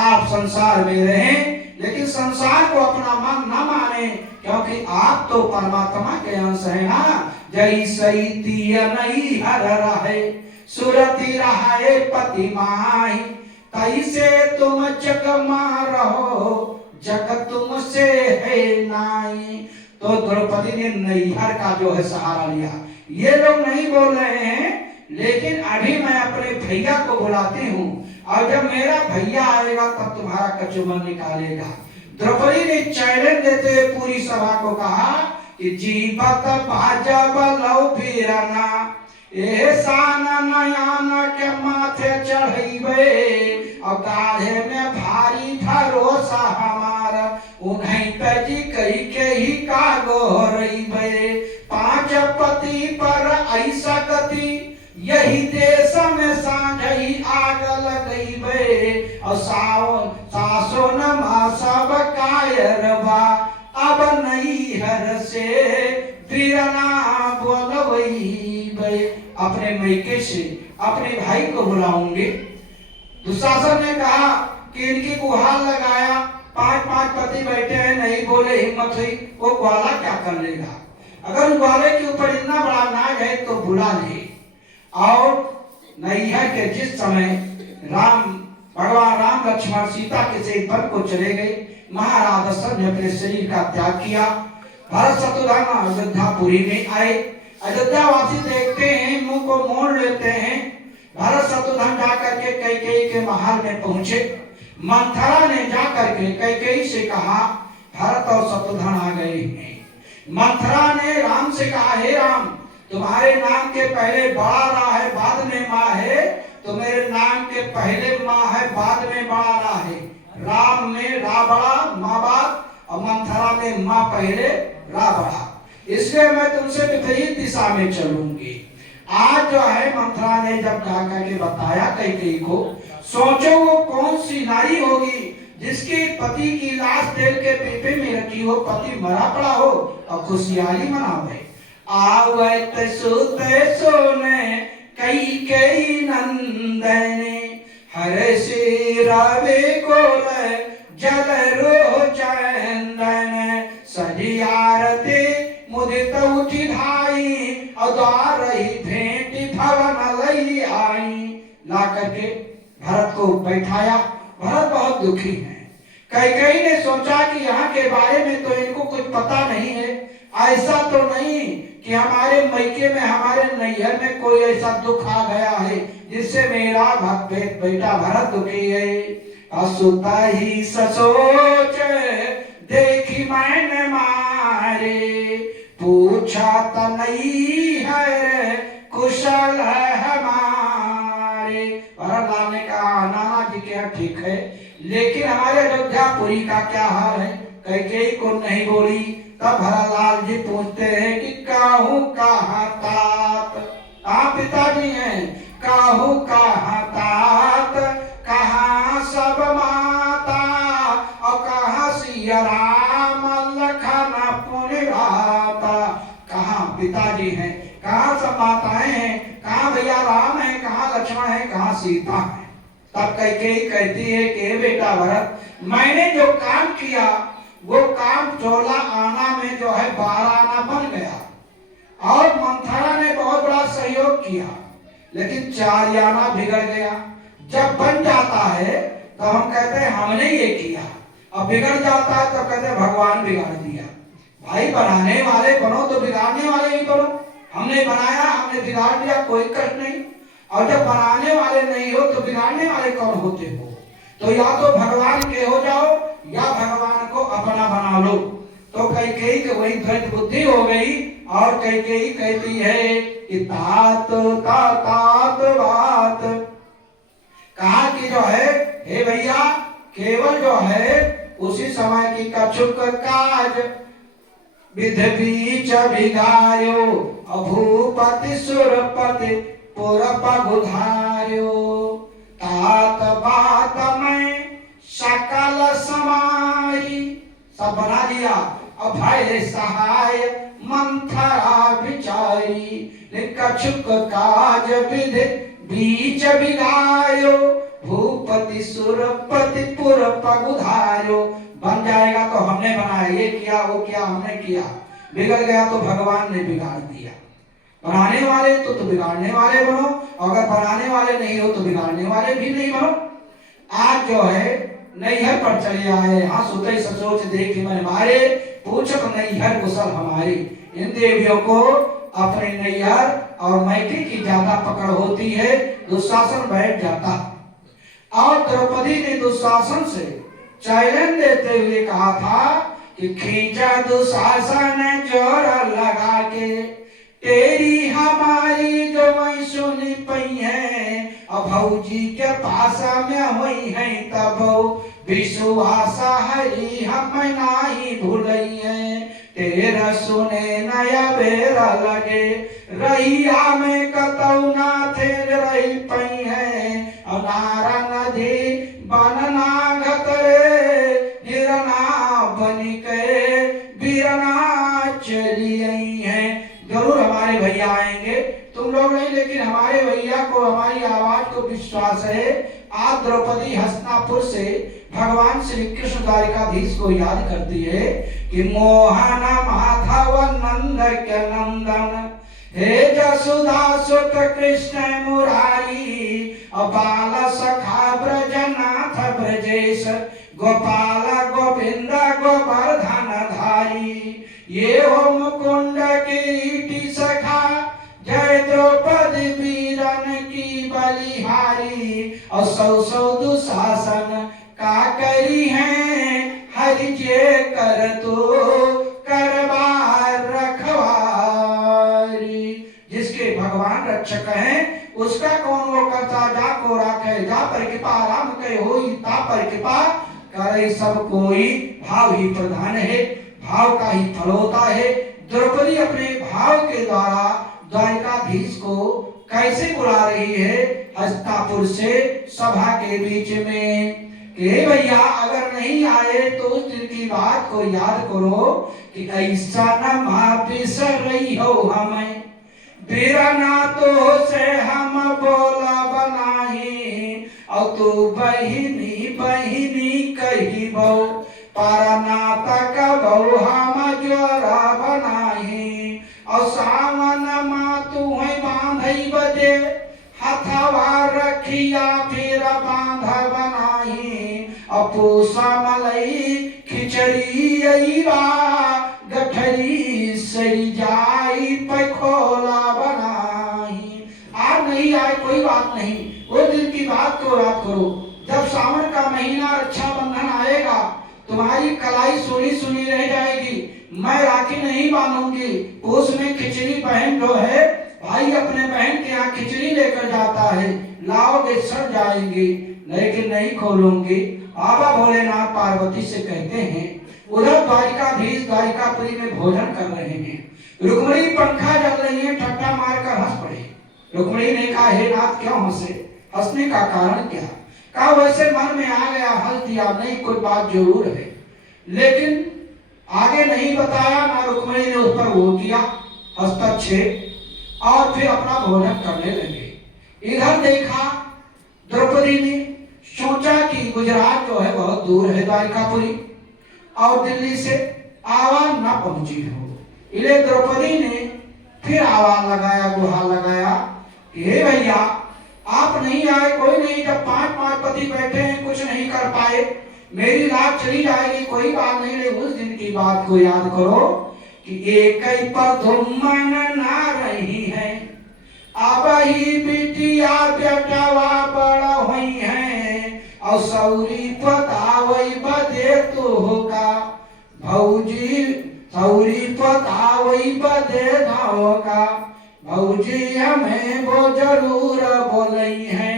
आप संसार में रहें लेकिन संसार को अपना मन न माने, क्योंकि आप तो परमात्मा के अंश है ना। जैसई तिय नहीं हर रहे सुरति रहे पति माही, तैसे तुम जग रहो जग तुमसे है नाई। तो द्रौपदी ने नैहर का जो है सहारा लिया। ये लोग नहीं बोल रहे हैं, लेकिन अभी मैं अपने भैया को बुलाती हूँ, और जब मेरा भैया आएगा तब तुम्हारा कचुमन निकालेगा। द्रौपदी ने चैलेंज देते हुए पूरी सभा को कहा कि जीवत भाजब लव फिरना, एहसान नयान के माथे चढ़ैबे, और गाढ़े में भारी भरोसा हमारा, उन्हीं पे जी कही के ही का गोरैबे। पांच पति पर ऐसा गति, यही देश में सांझई आग लगैबे, और सासो न सब कायर बा, अब नैहर से फिरना बोलबे। अपने मैके से अपने भाई को बुलाऊंगे। दुशासन ने कहा कि इनकी गुहार लगाया, पांच पति बैठे हैं, नहीं बोले, हिम्मत हुई, वो ग्वाला क्या कर लेगा। अगर ग्वाले के ऊपर इतना बड़ा नाग है तो बुला ले। और नैहर के जिस समय भगवान राम लक्ष्मण सीता के से वन को चले गए, महाराज दशरथ ने अपने शरीर का त्याग किया। भरत शत्रुघ्न अयोध्यापुरी में आए। अयोध्यावासी देखते हैं, मुंह को मोड़ लेते हैं। भरत शत्रुघ्न जाकर के कैकेयी के महल में पहुंचे। मंथरा ने जाकर के कैकेयी से कहा भरत और शत्रुघ्न आ गए हैं। मंथरा ने राम से कहा, हे राम, तुम्हारे नाम के पहले बड़ा रा है, बाद में माँ है, तो मेरे नाम के पहले माँ है, बाद में बड़ा रा है। राम में रा बड़ा, माँ बाद, और मंथरा में माँ पहले, रा बड़ा। इसलिए मैं तुमसे विपरीत दिशा में चलूंगी। आज जो है मंथरा ने जब जाकर के बताया कैकेयी को, सोचो वो कौन सी नारी होगी जिसके पति की लाश तेल के पीपे में रखी हो, पति मरा पड़ा हो और खुशहाली मनावे। आवत सुते सोने कैकेयी नंदने, हर से रावे कोल जल रो चंदन, सजी आरती मुदित उठी ढाई, और द्वार ही भेंट भवन लई आई। ला करके भरत को बैठाया। भरत बहुत दुखी है। कैकेयी ने सोचा कि यहाँ के बारे में तो इनको कुछ पता नहीं है। ऐसा तो नहीं कि हमारे मैके में, हमारे नैहर में कोई ऐसा दुख आ गया है जिससे मेरा बेटा भरत दुखी है। असुता ही ससोच देखी मैंने मारे, पूछा तो नहीं है कुशल है हमारे। भरतलाल ने कहा, नाना जी क्या ठीक है, लेकिन हमारे अयोध्यापुरी का क्या हाल है। कैकेयी को नहीं बोली। तब भरतलाल जी पूछते हैं कि काहू कहाँ तात, आप पिताजी हैं, काहू कहाँ तात, कहाँ सब माता, और कहाँ सिया राम लखन पुनिराता। कहाँ पिताजी हैं, कहाँ सब माताएं हैं, कहाँ भैया राम है, कहाँ लक्ष्मण है, कहाँ सीता है। तब कैकेयी कहती है कि बेटा भरत, मैंने जो काम किया वो काम 16 आना में जो है 12 आना बन गया, और मंथरा ने बहुत बड़ा सहयोग किया, लेकिन 4 आना बिगड़ गया। जब बन जाता है तो हम कहते हैं हमने ये किया, और बिगड़ जाता है तो कहते हैं भगवान बिगाड़ दिया। भाई बनाने वाले बनो तो बिगाड़ने वाले भी बनो। हमने बनाया, हमने बिगाड़ दिया, कोई कष्ट नहीं। और जब बनाने कौन होते हो? तो या तो भगवान के हो जाओ या भगवान को अपना बना लो। तो कैकेयी के वही द्वैत बुद्धि हो गई और कैकेयी कहती है कि तात तात बात, कहा कि जो है हे भैया केवल जो है उसी समय की कछुक काज विध बीच बिगायो भूपति सुरपति पुरप गुधार्यो, तात बात में सकल समाई, सब बना दिया अभय सहाय मंथरा विचारी, कछुक काज विध बीच बिगायो भूपति सुरपति पुरप गुधार्यो। बन जाएगा तो हमने बनाया, ये किया वो किया हमने किया, बिगड़ गया तो भगवान ने बिगाड़ दिया। बनाने वाले तो बिगाड़ने वाले बनो, अगर बनाने वाले नहीं हो तो बिगाड़ने वाले भी नहीं बनो। आज जो है नैहर पर चले आए, हाँ सुते सचोच देख मन मारे, पूछत नैहर कुशल हमारी। इन देवियों को अपने नैहर और मैके की ज्यादा पकड़ होती है, दुशासन बैठ जाता। और द्रौपदी ने दुशासन से चैलेंज देते हुए कहा था कि खींचा दुशासन जोर लगा के, तेरी हमारी जो मैं सुनी पई है, अब भौजी के पास में हुई है तब विश्वास हरी हम नहीं भूलई है, तेरा सुने नया बेरा लगे रहिया में कतौ ना थे रही पई है, और नारा नदी बनना घतरे निरना बनी के बीरना चली आई है। जरूर हमारे भैया आएंगे, तुम लोग नहीं लेकिन हमारे भैया को हमारी आवाज को विश्वास है। आज द्रौपदी हस्तिनापुर से भगवान श्री कृष्ण द्वारिकाधीश को याद करती है कि मोहन माधव नंद के नंदन, हे जसुदा सुत कृष्ण मुरारी, बाल सखा ब्रजनाथ ब्रजेश, गोपाल गोविंद गोवर्धन धारी, ये हो मुकुंद किरीटी सखा, जय द्रौपदी वीरन की बलिहारी, और सौ दुशासन का करी है हरि जे कर तो करबार रखवारी। जिसके भगवान रक्षक हैं उसका कौन वो करता, जा को राखे जा पर कृपा राम के होई ता पर कृपा करे सब कोई। भाव ही प्रधान है, भाव का ही फल होता है। द्रौपदी अपने भाव के द्वारा द्वारिकाधीश को कैसे बुला रही है हस्तिनापुर से सभा के बीच में कि भैया अगर नहीं आए तो उस दिन की बात को याद करो कि ऐसा न बिसर रही हो हमें, बीरना तो से हम बोला बनाही, और तू बहिनी बहिनी कही बहु, परनाता का बहु हम जोरा बनाही, और सावन मा तू है बांधई बजे, हथवा रखिया फिर बांध बनाही, अपूसा मलई खिचड़ी अईबा, गठरी सही जाई पखोला बनाही। आज नहीं आए कोई बात नहीं, उस दिन की बात को याद करो जब सावन का महीना रक्षाबंधन आएगा, तुम्हारी कलाई सुनी सुनी रह जाएगी, मैं राखी नहीं बांधूंगी, उसमें खिचड़ी बहन जो है भाई अपने बहन के यहाँ खिचड़ी लेकर जाता है, लाओगे सड़ जाएंगे, लेकिन नहीं खोलूंगी। बाबा भोलेनाथ पार्वती से कहते हैं, उधर द्वारिकाधीश द्वारिकापुरी में भोजन कर रहे हैं, रुक्मिणी पंखा जल रही है, ठट्ठा मारकर हंस पड़े। रुक्मिणी ने कहा हे नाथ क्यों हंसे, हंसने का कारण क्या? कहा वैसे मन में आ गया हंस दिया, नहीं कोई बात जरूर है, लेकिन आगे नहीं बताया ना। रुक्मिणी ने उस पर वो किया हस्तक्षेप और फिर अपना भोजन करने लगे। इधर देखा द्रौपदी ने सोचा कि गुजरात जो है बहुत दूर है द्वारिकापुरी, और दिल्ली से आवाज न पहुंची हो, इसलिए द्रौपदी ने फिर आवाज लगाया, गुहार लगाया, हे भैया आप नहीं आए, कोई नहीं, जब पांच पति बैठे हैं कुछ नहीं कर पाए, मेरी रात चली जाएगी, कोई बात नहीं। ले उस दिन की बात को याद करो कि एक पर धुमन ना रही है, अब ही बिटिया बेटवा बड़ा हुई है, सौरी पतावई बदे तोहका भौजी सौरी पतावई बदे धोका भौजी हमें वो जरूर बोलई है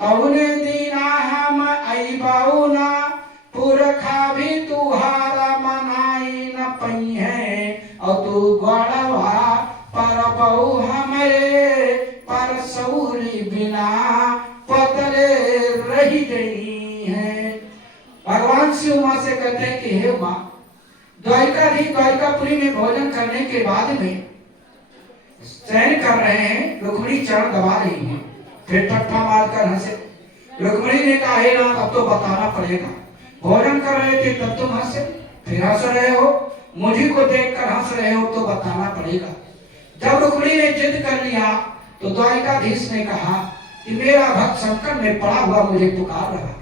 तौने दीना हम अइबाऊ ना पुरखा भी तुहारा मनाई न पई है और तू गड़वा पर बहु हमारे पर सौरी बिना पतले रही गई है। भगवान शिव माँ से कहते हैं कि हे माँ, द्वारिकापुरी में भोजन करने के बाद में शयन कर रहे हैं, रुक्मिणी चरण दबा रही हैं, फिर ठट्ठा मारकर हंसे। रुक्मिणी ने कहा हे नाथ अब तो बताना पड़ेगा, भोजन कर रहे थे तब तुम हंसे, फिर हंस रहे हो, मुझे को देखकर हंस रहे हो तो बताना पड़ेगा। जब रुक्मिणी ने जिद कर लिया तो द्वारिकाधीश ने कहा कि मेरा भक्त संकट में पड़ा हुआ मुझे पुकार रहा है।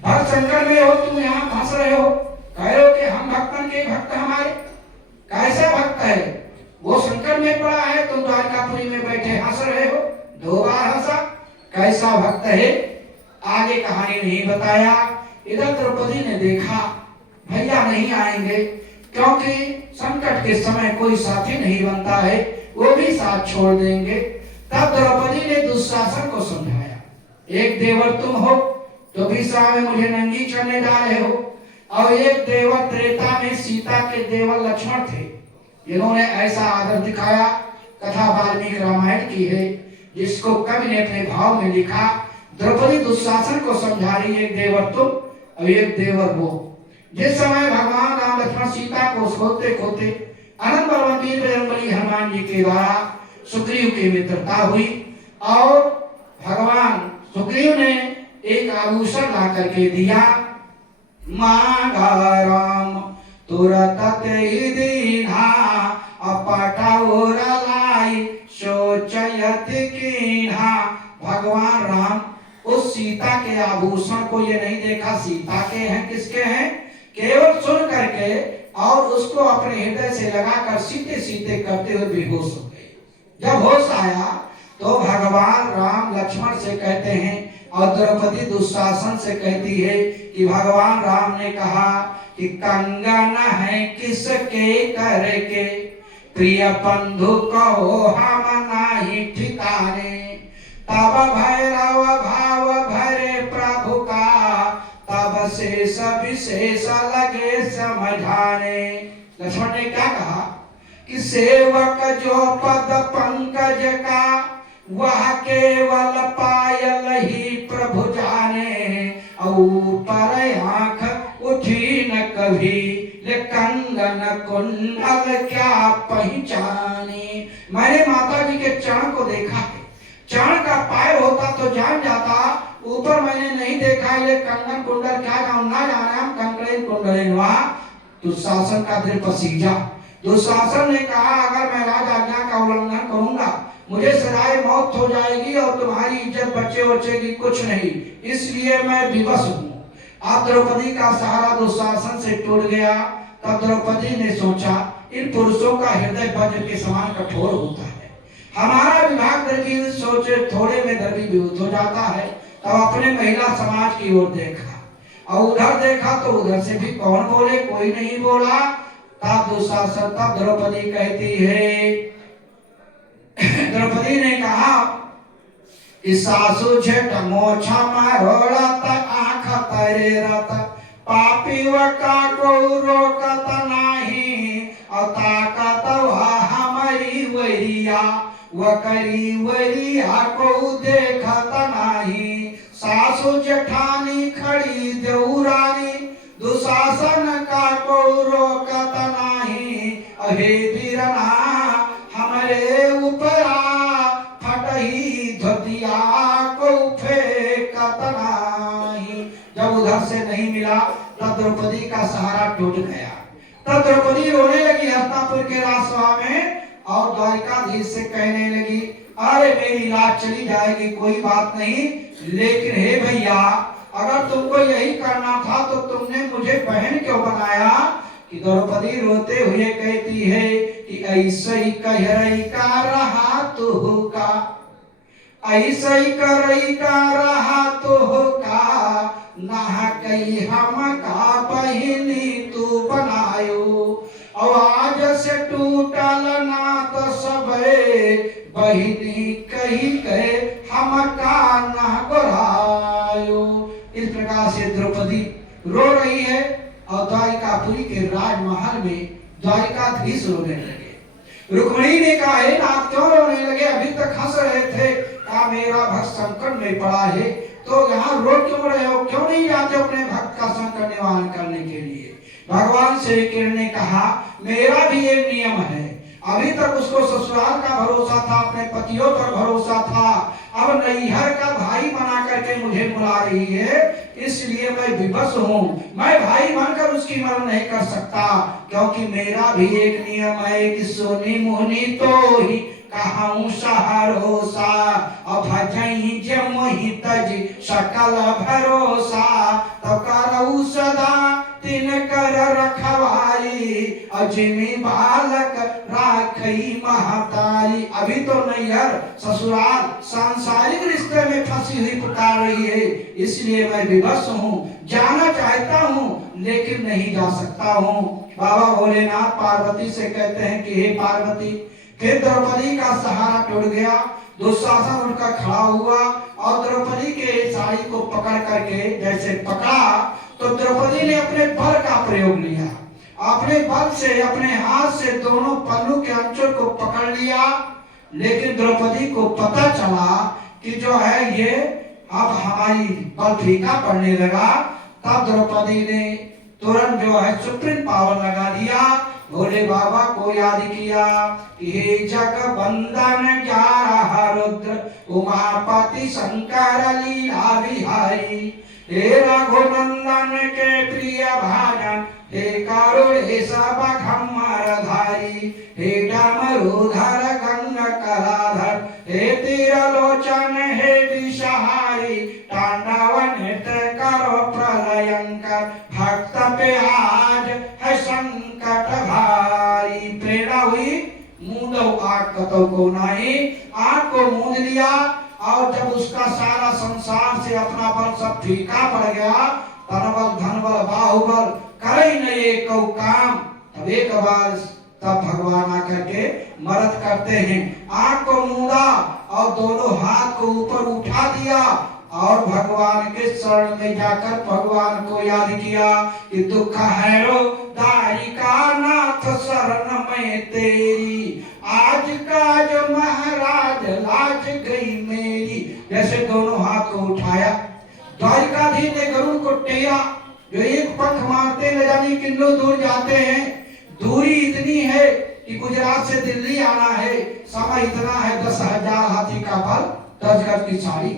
भक्त संकट में हो, तुम यहाँ हंस रहे हो, कह रहे हो कि हम भक्तन के भक्त हमारे, कैसा भक्त है वो संकट में पड़ा है, तुम द्वारिकापुरी में बैठे हंस रहे हो, 2 बार हंसा, कैसा भक्त है। आगे कहानी नहीं बताया। इधर द्रौपदी ने देखा भैया नहीं आएंगे, क्योंकि संकट के समय कोई साथी नहीं बनता है, वो भी साथ छोड़ देंगे। तब द्रौपदी ने दुशासन को समझाया, एक देवर तुम हो तो भी में मुझे नंगी चढ़ने जा रहे हो, और एक देवर त्रेता में सीता के देवर लक्ष्मण थे, इन्होंने ऐसा आदर दिखाया। कथा वाल्मीकि रामायण की है, जिसको कवि ने अपने भाव में लिखा। द्रौपदी दुशासन को समझा रही, एक देवर तुम और एक देवर वो। जिस समय भगवान राम लक्ष्मण सीता को खोते खोते अनंत बलवंती बजरंगबली हनुमान जी के द्वारा सुग्रीव की मित्रता हुई, और भगवान सुग्रीव ने एक आभूषण ला करके दिया। मांगा राम तुरत ही दीना अपटाउरा लाई सोचयत कीन्हा। भगवान राम उस सीता के आभूषण को ये नहीं देखा सीता के हैं किसके हैं, केवल सुन करके और उसको अपने हृदय से लगाकर सीते सीते करते हुए बेहोश हो गए। जब होश आया तो भगवान राम लक्ष्मण से कहते हैं और द्रौपदी दुशासन से कहती है कि भगवान राम ने कहा कि कंगन है किसके करके प्रिय बंधु कहो हम नाही ठिकाने। तब भैरव भाव भरे प्रभु का तब शेष विशेष लगे समझाने। लक्ष्मण ने क्या कहा कि सेवक जो पद पंकज का वह केवल पायल ही प्रभु जाने, ऊपर आंख उठी न कभी कंगन कुंडल क्या पहचाने। मैंने माता जी के चरण को देखा है, चरण का पैर होता तो जान जाता, ऊपर मैंने नहीं देखा, ये कंगन कुंडल क्या ना जाना कंकड़े कुंडले दुशासन का दिल पसीजा। दुशासन ने कहा अगर मैं राज आज्ञा का उल्लंघन करूंगा मुझे सजाए मौत हो जाएगी और तुम्हारी इज्जत बचे बचेगी कुछ नहीं, इसलिए मैं विवश हूँ। अब द्रौपदी का सहारा दुशासन से टूट गया। तब द्रौपदी ने सोचा इन पुरुषों का हृदय वज्र के समान कठोर होता है, हमारा विभाग दर्जी सोचे थोड़े में दर्जी विभूत हो जाता है। तब अपने महिला समाज की ओर देखा और उधर देखा तो उधर से भी कौन बोले, कोई नहीं बोला। तब दुशासन तब द्रौपदी कहती है, द्रौपदी ने कहा कि सासु झेट मोछा मारोड़त आँख तरेरत पापी वका को रोकत नाही, और ताकत हमारी वरिया वकरी वरिया को देखत नाही। सासु जेठानी खड़ी देउरानी दुशासन का को रोकत नाही, अहे बीरना हमारे ऊपरा फटही धोतिया को फेंकत नाही। जब उधर से नहीं मिला तब द्रौपदी का सहारा टूट गया। तब द्रौपदी रोने लगी हस्तिनापुर के राजसभा में और द्वारिकाधीश से कहने लगी अरे मेरी लाज चली जाएगी कोई बात नहीं, लेकिन हे भैया अगर तुमको यही करना था तो तुमने मुझे बहन क्यों बनाया। कि द्रौपदी रोते हुए कहती है कि ऐसे ही कहरई का रहा तो होगा, ऐसे ही करई का रहा तो होगा, ना कई हम का बहिनी तू बनायो, आवाज से टूटल नात सबे बहिनी कही कहे हम का ना गोरायो। इस प्रकार से द्रौपदी रो रही है और द्वारिकापुरी के राजमहल में द्वारिकाधीश रोने लगे। रुक्मिणी ने कहा हे नाथ क्यों रोने लगे, अभी तक हंस रहे थे, कहा मेरा भक्त संकट में पड़ा है तो यहाँ रो क्यों रहे हो, क्यों नहीं जाते अपने भक्त का संकट निवारण करने के लिए। भगवान श्री कृष्ण ने कहा मेरा भी एक नियम है, अभी तक उसको ससुराल का भरोसा था, अपने पतियों पर भरोसा था, अब नैहर का भाई बना करके मुझे बुला रही है, इसलिए मैं विवश हूँ, मैं भाई बनकर उसकी मदद नहीं कर सकता, क्योंकि मेरा भी एक नियम है कि सोनी मुनि तो ही कहूँ सहरोसा अभजई जमहि तज सकल भरोसा, तब करऊ सदा तिन कर रखवारी अजिमी बालक राखई महतारी। अभी तो नैहर ससुराल सांसारिक रिश्ते में फंसी हुई पुकार रही है, इसलिए मैं विवश हूँ, जाना चाहता हूँ लेकिन नहीं जा सकता हूँ। बाबा भोलेनाथ पार्वती से कहते हैं कि हे पार्वती, फिर द्रौपदी का सहारा टूट गया, दुशासन उनका खड़ा हुआ और द्रौपदी के साड़ी को पकड़ करके जैसे पकड़ा तो द्रौपदी ने अपने बल का प्रयोग लिया, अपने बल से अपने हाथ से दोनों पल्लू के अंचल को पकड़ लिया, लेकिन द्रौपदी को पता चला कि जो है ये अब हमारी बल फीका पड़ने लगा। तब द्रौपदी ने तुरंत जो है सुप्रीम पावर लगा दिया, भोले बाबा को याद किया कि हे जग बंदन 11 रुद्र उमापति शंकर लीला बिहारी, हे रघुनंदन के प्रिय भाजन, हे करुणेश बघम्मरधारी, हे डमरूधर गंग कलाधर, हे तीरलोचन हे विषहारी, तांडव नृत्य करो प्रलयंकर, भक्त पे आज है संकट भारी। प्रेरणा हुई मूंदो आंख कतौ को नहीं, आंख को मूंद लिया और जब उसका सारा संसार से अपना बल सब फीका पड़ गया, तनबल धनबल बाहुबल करे न एक काम, तब एक बार तब भगवान आकर के मदद करते हैं। आंख को मूंदा और दोनों हाथ को ऊपर उठा दिया और भगवान के शरण में जाकर भगवान को याद किया कि दुख हैरो दारिका नाथ शरण में तेरी, आज काज महाराज लाज गई मेरी। जैसे दोनों हाथ को उठाया, द्वारिकाधीश ने गरुड़ को टेरा, जो एक पंख मारते न जाने कितनों दूर जाते हैं, दूरी इतनी है कि गुजरात से दिल्ली आना है, समय इतना है 10,000 हाथी का बल, 10 गज की साड़ी।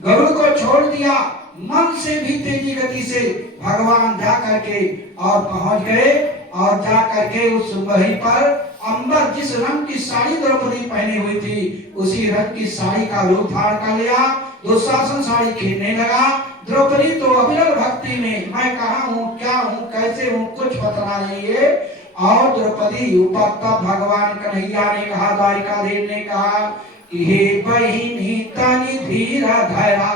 गरुड़ को छोड़ दिया, मन से भी तेजी गति से भगवान जा करके और पहुंच गए और जा करके उस वहीं पर अंबर जिस रंग की साड़ी द्रौपदी पहनी हुई थी उसी रंग की साड़ी का रूप धारण कर लिया, दुशासन साड़ी खींचने लगा। द्रौपदी तो अविरल भक्ति में मैं कहाँ हूँ, क्या हूँ, कैसे हूँ, कुछ बतला नहीं है। और द्रौपदी ऊपर तब भगवान कन्हैया ने कहा, द्वारिकाधीश ने कहा कि हे बहिनी तनि धीर धरा,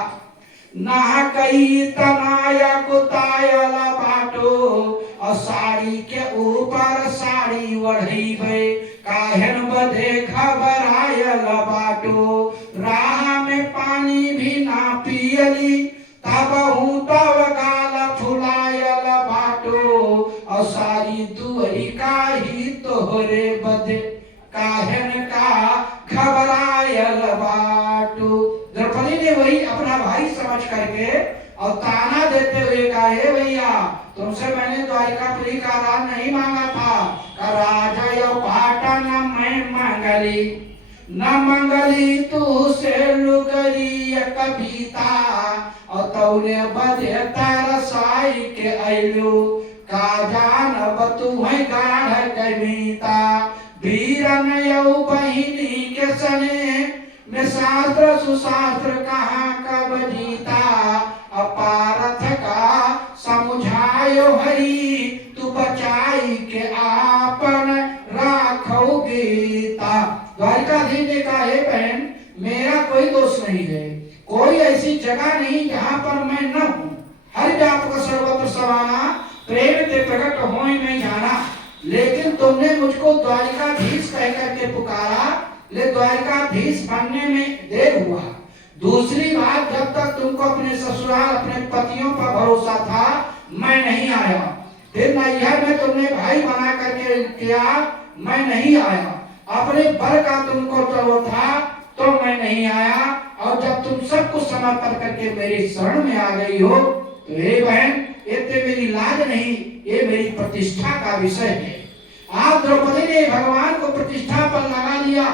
ना कई तनाया कुतायल बाटो, और साड़ी के ऊपर साड़ी वढ़ी बे, काहन बधे घबरायल बाटो, राह में पानी भी ना पियली, तब हूँ तब गाल फुलायल बाटो, और सारी दुहरी का ही तोहरे बदे, काहन का घबरायल बाटो। द्रौपदी ने वही अपना भाई समझ करके और ताना देते हुए कहा, हे भैया तुमसे मैंने द्वारिकापुरी का राज नहीं मांगा था, का राजा यो पाटन मैं मंगली, न मंगली तू से लुगरी कविता, और तौने बदे तरसाई के अइलू, का जानब तुम्हें गाढ़ कविता, वीरन यौ बहिनी के सने में शास्त्र सुशास्त्र कहाँ कब जीता, अपारथ का समझायो हरि, तू बचाई के आपन राखो गीता। द्वारिकाधीश ने कहा, हे बहन मेरा कोई दोष नहीं है, कोई ऐसी जगह नहीं जहाँ पर मैं न हूँ, हर जात को सर्वत्र समाना, प्रेम ते प्रकट हो ही नहीं जाना। लेकिन तुमने मुझको द्वारिकाधीश कह करके पुकारा, ले द्वारिकाधीश बनने में देर हुआ। दूसरी बात, जब तक तुमको अपने ससुराल अपने पतियों पर भरोसा था, मैं नहीं आया। फिर नैहर में तुमने भाई बना करके किया, मैं नहीं आया। अपने बर का तुमको तो था, तो मैं नहीं आया। और जब तुम सब कुछ समर्पण करके मेरी शरण में आ गई हो, तो हे बहन, ये तो मेरी लाज नहीं, ये मेरी प्रतिष्ठा का विषय है। आप द्रौपदी ने भगवान को प्रतिष्ठा पर लगा लिया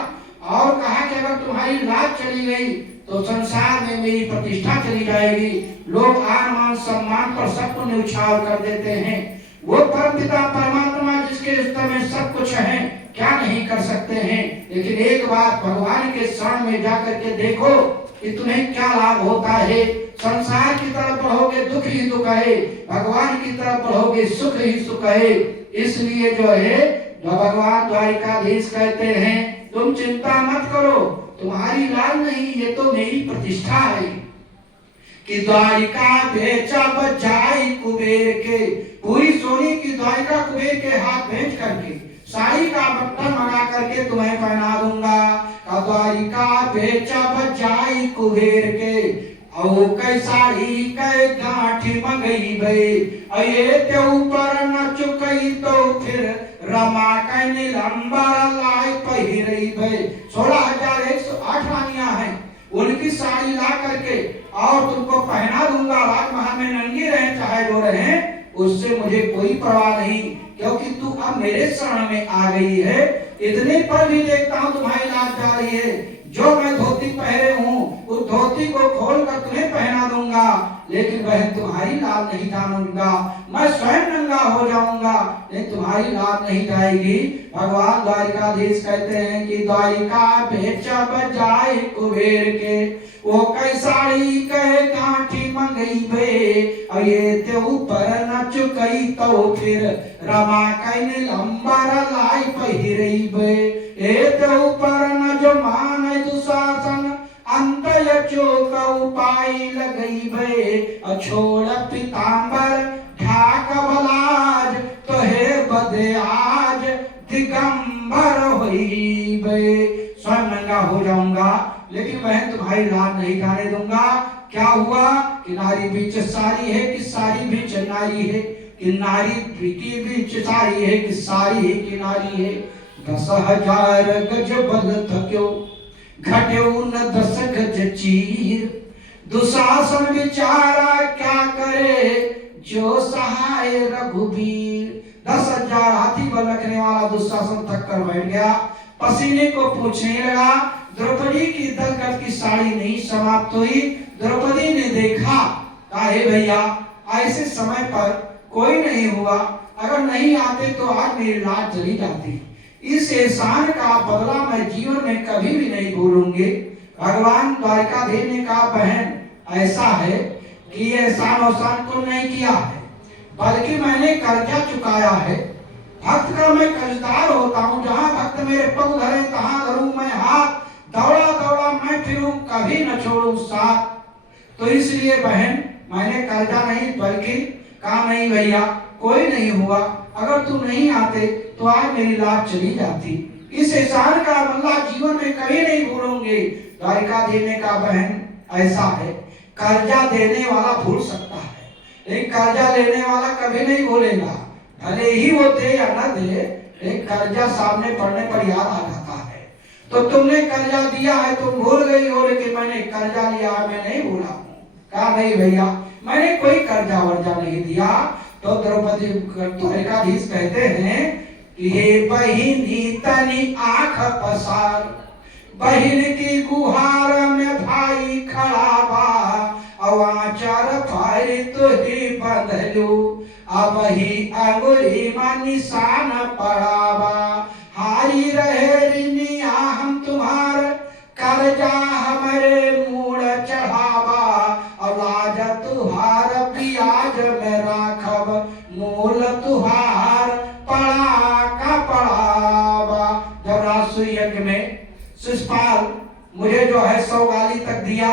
और कहा कि अगर तुम्हारी लाज चली गई तो संसार में मेरी प्रतिष्ठा चली जाएगी। लोग आन मान सम्मान पर सबको न्यौछावर कर देते हैं। वो परमपिता परमात्मा जिसके हृदय में सब कुछ है, क्या नहीं कर सकते हैं। लेकिन एक बात, भगवान के शरण में जाकर के देखो कि तुम्हें क्या लाभ होता है। संसार की तरफ बढ़ोगे दुख ही दुख है, भगवान की तरफ बढ़ोगे सुख ही सुख है। इसलिए जो है, जो भगवान द्वारिकाधीश कहते हैं, तुम चिंता मत करो, तुम्हारी लाज नहीं, ये तो मेरी प्रतिष्ठा है कि द्वारिका बेचा बजाई कुबेर के। पूरी सोने की द्वारिका कुबेर के हाथ भेज करके साड़ी का बट्टा मंगा करके तुम्हें पहना दूंगा। द्वारिका बेचा बजाई कुबेर के, औ कई साड़ी कई गांठी मंगई भई, ये ते ऊपर न चुकई तो फिर रमा कई नीलंबर लाई पहिरई भई। 16,108 रानियां हैं, उनकी साड़ी ला करके और तुमको पहना दूंगा। राजमहल में नंगी रहे चाहे जो रहे, उससे मुझे कोई परवाह नहीं, क्योंकि तू अब मेरे शरण में आ गई है। इतने पर भी देखता हूँ तुम्हारी लाज जा रही है। जो मैं धोती पहने हूँ, उस धोती को खोल कर तुम्हें पहना दूंगा, लेकिन बहन तुम्हारी लाज नहीं जानूंगा। मैं स्वयं नंगा हो जाऊंगा, लेकिन तुम्हारी लाज नहीं जाएगी। भगवान द्वारिकाधीश कहते हैं कि द्वारिका बेचा बजाए कुबेर के, वो कई साड़ी कहे गांठी मंगई भे, और ये ते ऊपर न चुकई तो फिर रमा कई नीलंबर लाई पहिरई भे। ए ते ऊपर न जो मान दुशासन, अंत चोक उपाय लगई भे, अछोड़ पीतांबर ढाक बलाज, तो हे बदे आज दिगंबर होई भे। स्वयं नंगा हो जाऊंगा, लेकिन बहन तुम्हारी लाज नहीं जाने दूंगा। क्या हुआ कि नारी बीच सारी है कि सारी बीच नारी है, कि नारी की बीच सारी है कि सारी है कि नारी है। 10,000 गज बल थक्यो, घट्यो न 10 गज चीर, दुशासन बिचारा क्या करे, जो सहाय रघुबीर। 10,000 हाथी बल रखने वाला दुशासन थक कर बैठ गया, पसीने को पूछने लगा। द्रौपदी की 10 गज की साड़ी नहीं समाप्त हुई। द्रौपदी ने देखा, हे भैया, ऐसे समय पर कोई नहीं हुआ, अगर नहीं आते तो आज मेरी लाज चली जाती। इस एहसान का बदला मैं जीवन में कभी भी नहीं भूलूंगी। भगवान द्वारिकाधीश ने कहा, बहन ऐसा है कि एहसान वसान तो नहीं किया है, बल्कि मैंने कर्जा चुकाया है। भक्त का मैं कर्जदार होता हूँ, जहाँ भक्त मेरे पग धरे तहाँ धरूं मैं हाथ, दौड़ा दौड़ा मैं फिरूं कभी न छोड़ूं साथ। तो इसलिए बहन मैंने कर्जा नहीं, बल्कि कहा नहीं भैया कोई नहीं हुआ, अगर तुम नहीं आते तो आज मेरी लाज चली जाती। इस एहसान का बदला जीवन में कभी नहीं भूलूंगी। द्वारिकाधीश ने कहा, बहन ऐसा है, कर्जा देने वाला भूल सकता है, लेकिन कर्जा लेने वाला कभी नहीं भूलेगा। भले ही वो दे या न दे, लेकिन कर्जा सामने पड़ने पर याद आ जाता है। तो तुमने कर्जा दिया है, तुम भूल गई हो, लेकिन मैंने कर्जा लिया है, मैं नहीं भूला हूँ। कहा नहीं भैया मैंने कोई कर्जा वर्जा नहीं दिया। तो द्रौपदी द्वारिकाधीश कहते हैं कि हे बहिनी तनी आंख पसार, बहिन की गुहार में भाई खड़ा बा, अवाचार फारी तो ही बंधलू, अब ही अंगुली में निशान पड़ावा, हारी रहे रिनिया हम तुम्हार, कर्जा हमारे मूड चढ़ावा, लाज तुहार पियाज में राखब, मूल तुहार पड़ा का पड़ावा। जब राजसूय यज्ञ में शिषपाल मुझे जो है 100 गाली तक दिया,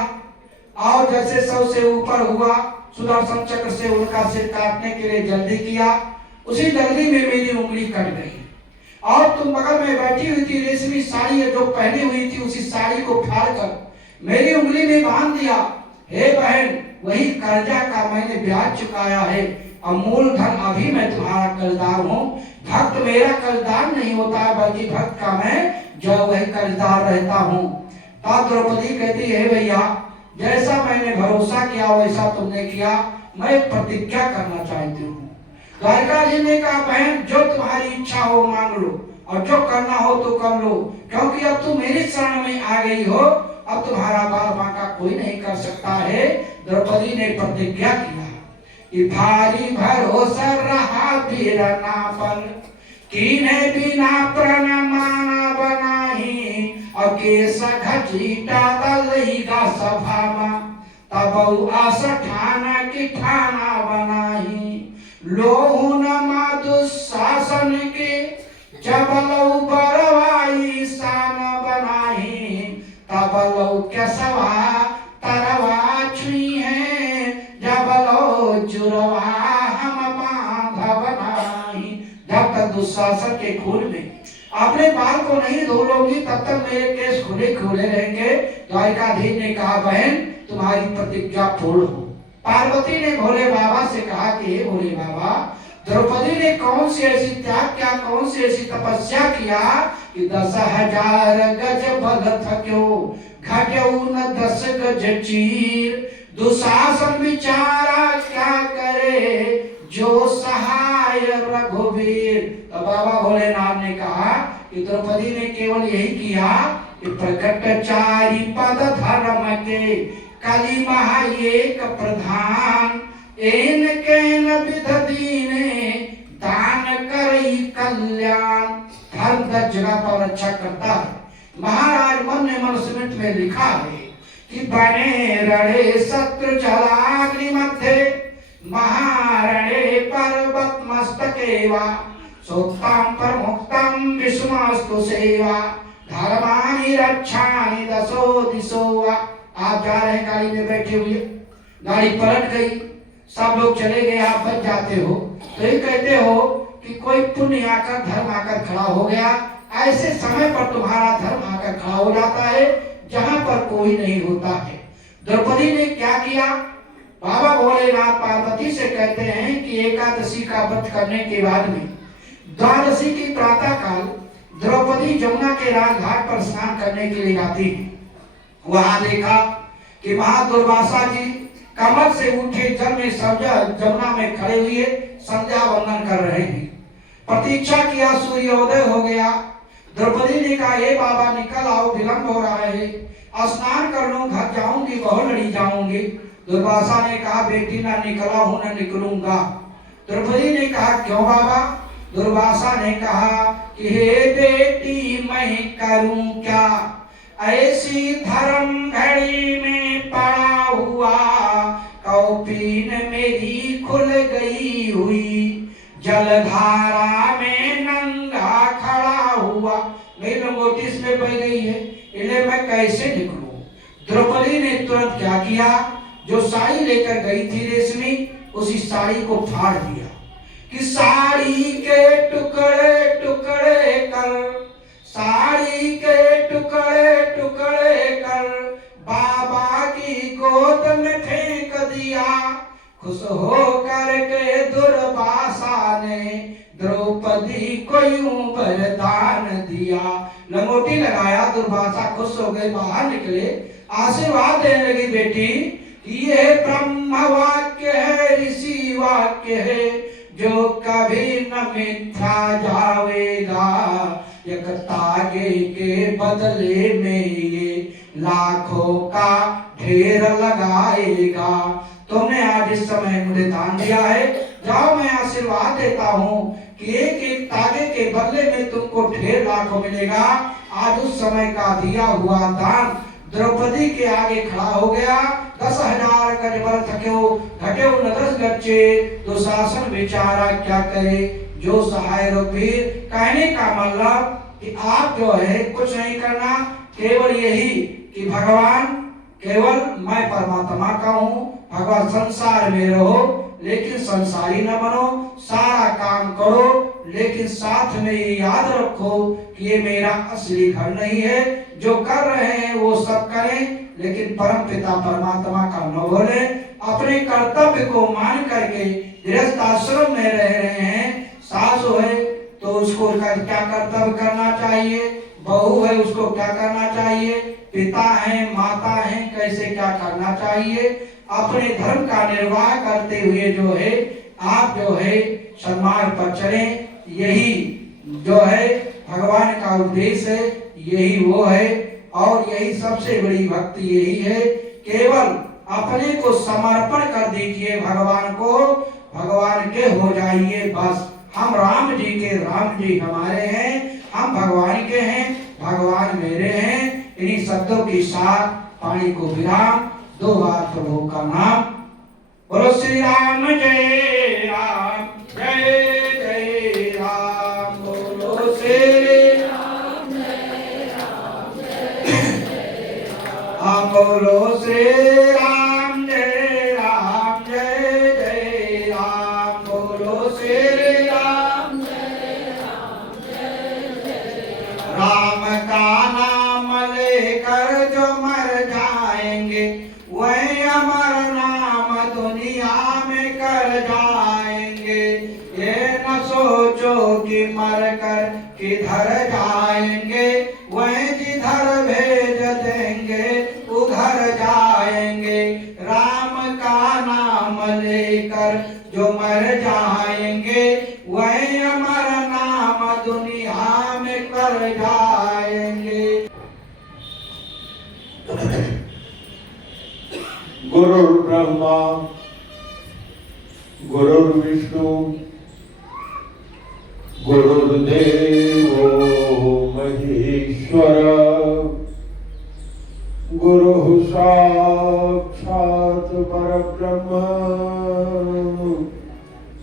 और जैसे सबसे ऊपर हुआ, सुदर्शन चक्र से उनका सिर काटने के लिए जल्दी किया, उसी जल्दी में मेरी उंगली कट गई। और तुम बगल में बैठी हुई थी, रेशमी साड़ी जो पहनी हुई थी, उसी साड़ी को फाड़ कर मेरी उंगली में बांध दिया। हे बहन, वही कर्जा का मैंने ब्याज चुकाया है, और मूलधन अभी मैं तुम्हारा कर्जदार हूँ। भक्त मेरा कर्जदार नहीं होता है, बल्कि भक्त का मैं जो वही कर्जदार रहता हूँ। तब द्रौपदी कहती है, भैया जैसा मैंने भरोसा किया वैसा तुमने किया, मैं प्रतिज्ञा करना चाहती हूँ। द्वारका जी ने कहा, बहन जो तुम्हारी इच्छा हो मांग लो, और जो करना हो तो कर लो, क्योंकि अब तुम मेरी शरण में आ गई हो, अब तुम्हारा बाल बांका कोई नहीं कर सकता है। द्रौपदी ने प्रतिज्ञा किया कि भारी भरोसा रहा वीरना पर, कीने बिना प्रण माना बनाही, और केस घचीटा दलईगा सभा में, तब आस ठाना की ठाना बनाही। लोहु न दुशासन के जब लौ बरवाई शान बनाही, तब लौ केसवा तरवा छुई है, जब लौ चुरवा हम बांध बनाही। जब तक दुशासन के खून में अपने बाल को नहीं धो लोगी, तब तक मेरे केस खुले खुले रहेंगे। द्वारिकाधीश ने कहा, बहन तुम्हारी प्रतिज्ञा पूर्ण हो। पार्वती ने भोले बाबा से कहा कि हे भोले बाबा, द्रौपदी ने कौन सी ऐसी त्याग किया, कौन सी ऐसी तपस्या किया कि 10,000 गज बल थक्यो, घट्यौ न 10 गज चीर। दुशासन बिचारा क्या करे, जो सहाय रघुवीर। तो बाबा भोलेनाथ ने कहा कि द्रौपदी ने केवल यही किया कि प्रकट चारि पद धर्म के, कली महा एक प्रधान, एन केन विध दीने दान करई कल्याण। धर्म 10 जगह पर अच्छा करता है। महाराज मन ने मनुस्मृति में लिखा है कि बने रणे शत्रु जलाग्नि मध्य, महारणे पर्वत मस्तकेवा, सोत्ताम पर मुक्तम विष्णुस्तु सेवा, धर्मानि रक्षानि दशो दिशोवा। आप जा रहे हैं गाड़ी में बैठे हुए, गाड़ी पलट गई, सब लोग चले गए, आप बच जाते हो, तो ये कहते हो कि कोई पुण्य आकर धर्म आकर खड़ा हो गया। ऐसे समय पर तुम्हारा धर्म आकर खड़ा हो जाता है जहां पर कोई नहीं होता है। द्रौपदी ने क्या किया? बाबा भोलेनाथ पार्वती से कहते हैं कि एकादशी का व्रत करने के बाद में द्वादशी की प्रातः काल द्रौपदी जमुना के घाट पर स्नान करने के लिए जाती है। वहां देखा कि महादुर्वासा जी कमर से उठे जल में जमुना में खड़े हुए संध्या वंदन कर रहे हैं। प्रतीक्षा किया, सूर्योदय हो गया। द्रौपदी ने कहा, हे बाबा निकल आओ, विलंब हो रहा है, स्नान कर लूं, घर जाऊंगी, बहुत लड़ी जाऊंगी। दुर्वासा ने कहा, बेटी ना निकला हूं न निकलूंगा। द्रौपदी ने कहा, क्यों बाबा? दुर्वासा ने कहा कि हे बेटी मैं करूं क्या, ऐसी धर्म घड़ी में पड़ा हुआ, कौपीन मेरी खुल गई हुई, जलधारा में नंगा खड़ा हुआ, मेरी लंगोटी इसमें बह गई है, इन्हें मैं कैसे निकलूं? द्रौपदी ने तुरंत क्या किया? जो साड़ी लेकर गई थी रेशमी, उसी साड़ी को फाड़ दिया कि साड़ी के टुकड़े टुकड़े कर, साड़ी के टुकड़े टुकड़े कर, बाबा की गोद में फेंक दिया। खुश हो करके दुर्वासा ने द्रौपदी को यूं वरदान दिया। लंगोटी लगाया, दुर्वासा खुश हो गए, बाहर निकले, आशीर्वाद देने लगी, बेटी ये ब्रह्म वाक्य है, ऋषि वाक्य है, जो कभी न मिथ्या जावेगा, एक तागे के बदले में ये लाखों का ढेर लगाएगा। तुमने आज इस समय मुझे दान दिया है, जाओ मैं आशीर्वाद देता हूँ कि एक एक तागे के बदले में तुमको ढेर लाखों मिलेगा। आज उस समय का दिया हुआ दान द्रौपदी के आगे खड़ा हो गया। 10,000 गज बल थक्यो, घट्यो न 10 गज, दुशासन बेचारा क्या करे, जो सहाय रघुवीर। कहने का मतलब कि आप जो है कुछ नहीं करना, केवल यही कि भगवान केवल मैं परमात्मा का हूँ। भगवान संसार में रहो लेकिन संसारी न बनो, सारा काम करो लेकिन साथ में ये याद रखो कि ये मेरा असली घर नहीं है। जो कर रहे हैं वो सब करें लेकिन परम पिता परमात्मा का न भूले। अपने कर्तव्य को मान करके गृहस्थ आश्रम में रह रहे हैं। सास है तो उसको क्या कर्तव्य करना चाहिए, बहू है उसको क्या करना चाहिए, पिता है माता है कैसे क्या करना चाहिए। अपने धर्म का निर्वाह करते हुए जो है आप जो है सन्मार्ग पर चले। यही जो है भगवान का उद्देश्य है, यही वो है। और यही सबसे बड़ी भक्ति यही है, केवल अपने को समर्पण कर दीजिए भगवान को, भगवान के हो जाइए बस। हम राम जी के, राम जी हमारे हैं, हम भगवान के हैं, भगवान मेरे हैं। इन्हीं शब्दों के साथ पानी को विराम। 2 बार प्रभु का नाम बोलो। श्री राम जय राम, जय जय राम। बोलो श्री राम जय राम, जय राम। बोलो श्री राम जय राम, जय जय राम। बोलो श्री राम जय राम, जय जय राम। राम का नाम लेकर जो मर जाएंगे वही अमर नाम दुनिया में कर जाएंगे। ये न सोचो कि मर कर किधर जाएंगे, वही जिधर भेज देंगे उधर जाएंगे। राम का नाम लेकर जो मर जाएंगे वही अमर नाम दुनिया में कर जाएंगे। गुरुर् ब्रह्मा गुरुर्विष्णु गुरुर्देवो महेश्वर। गुरुः साक्षात् परब्रह्म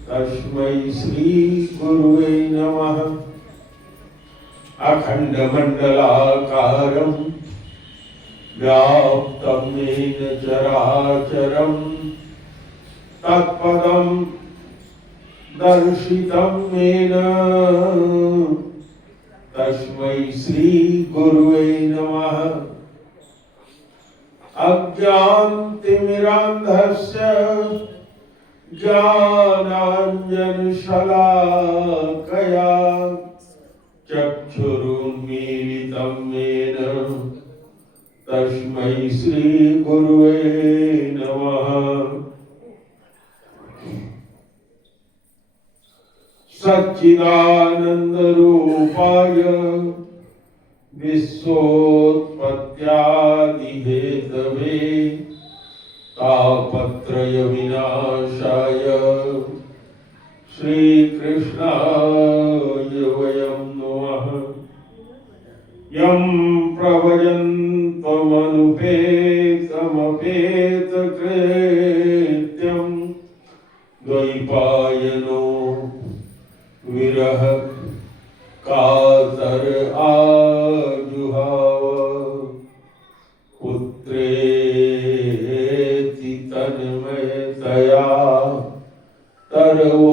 तस्मै श्री गुरुवे नमः। अखंड मंडलाकारं व्याप्तं येन चराचरं तत्पदं दर्शितं येन तस्मै श्री गुरुवे नमः। अज्ञानतिमिरान्धस्य ज्ञानाञ्जनशलाकया चक्षुरुन्मीलितं येन तस्मै श्री गुरुवे नमः। सच्चिदानंद रूपाय विश्वोत्पत्त्यादि हेतवे तापत्रय विनाशाय श्री कृष्णाय वयं नमः। यं प्रभजन्तमनुपेतमपेतकृत्यं द्वैपायनो विरह कातर आजुहाव। पुत्रेति तन्मयतया तरवोभिनीदु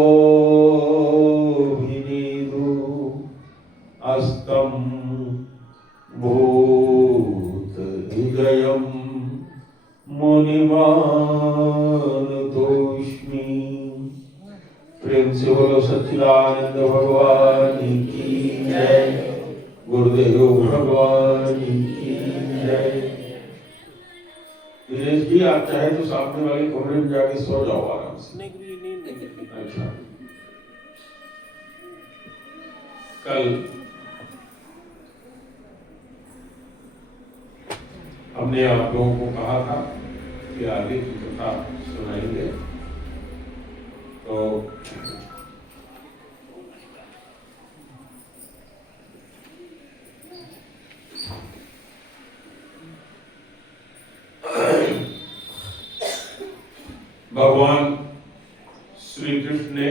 अस्तं भूतहृदयं मुनिमानतोऽस्मि। प्रेम से बोलो सच्चिदानंद भगवान की जय। गुरुदेव भगवान की जय। दिनेश जी आप चाहे तो सामने वाले कमरे में जाके सो जाओ आराम से। अच्छा, कल हमने आप लोगों को कहा था कि आगे की कथा सुनाएंगे, तो भगवान श्री कृष्ण ने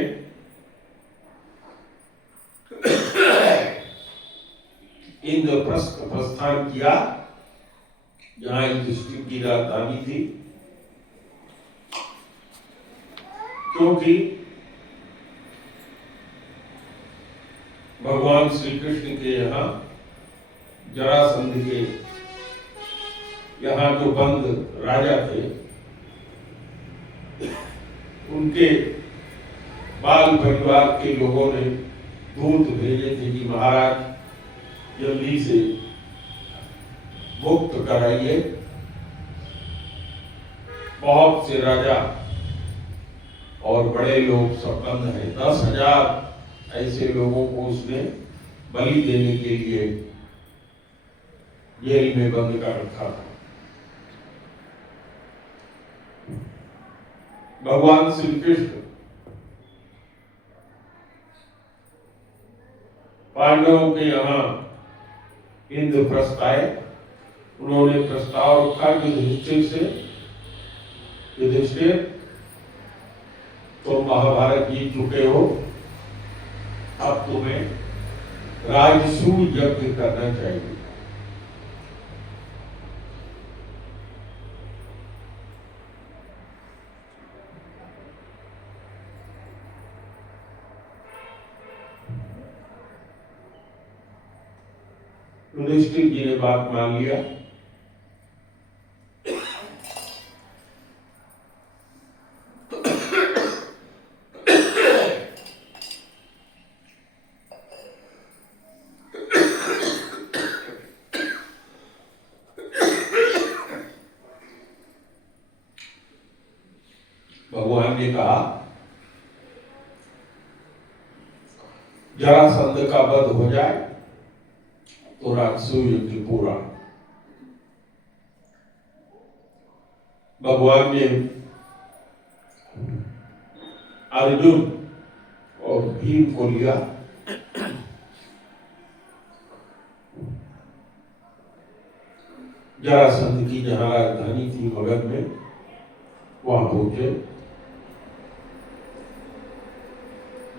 इंद्रप्रस्थ प्रस्थान किया जहां इस डिस्ट्रिक्ट की राजधानी थी, क्योंकि भगवान श्री कृष्ण के यहाँ जरासंध के यहाँ जो बंद राजा थे, उनके बाल परिवार के लोगों ने दूत भेजे थे कि महाराज जल्दी से मुक्त कराइए। बहुत से राजा और बड़े लोग सब बंद हैं। 10,000 ऐसे लोगों को उसने बलि देने के लिए जेल में बंद कर रखा था। भगवान श्री कृष्ण पांडवों के यहाँ इंद्रप्रस्थ आए। उन्होंने प्रस्ताव रखा युधिष्ठिर से, युधिष्ठिर तो महाभारत जीत चुके हो, अब तुम्हें राजसूय यज्ञ करना चाहिए। युधिष्ठिर जी ने बात मान लिया। भगवान ने कहा जरासंध का वध हो जाए तो राजसूय युद्ध पूरा। भगवान ने अर्जुन और भीम को लिया। जरासंध की जहां राजधानी थी मगध में, वहां पहुंचे।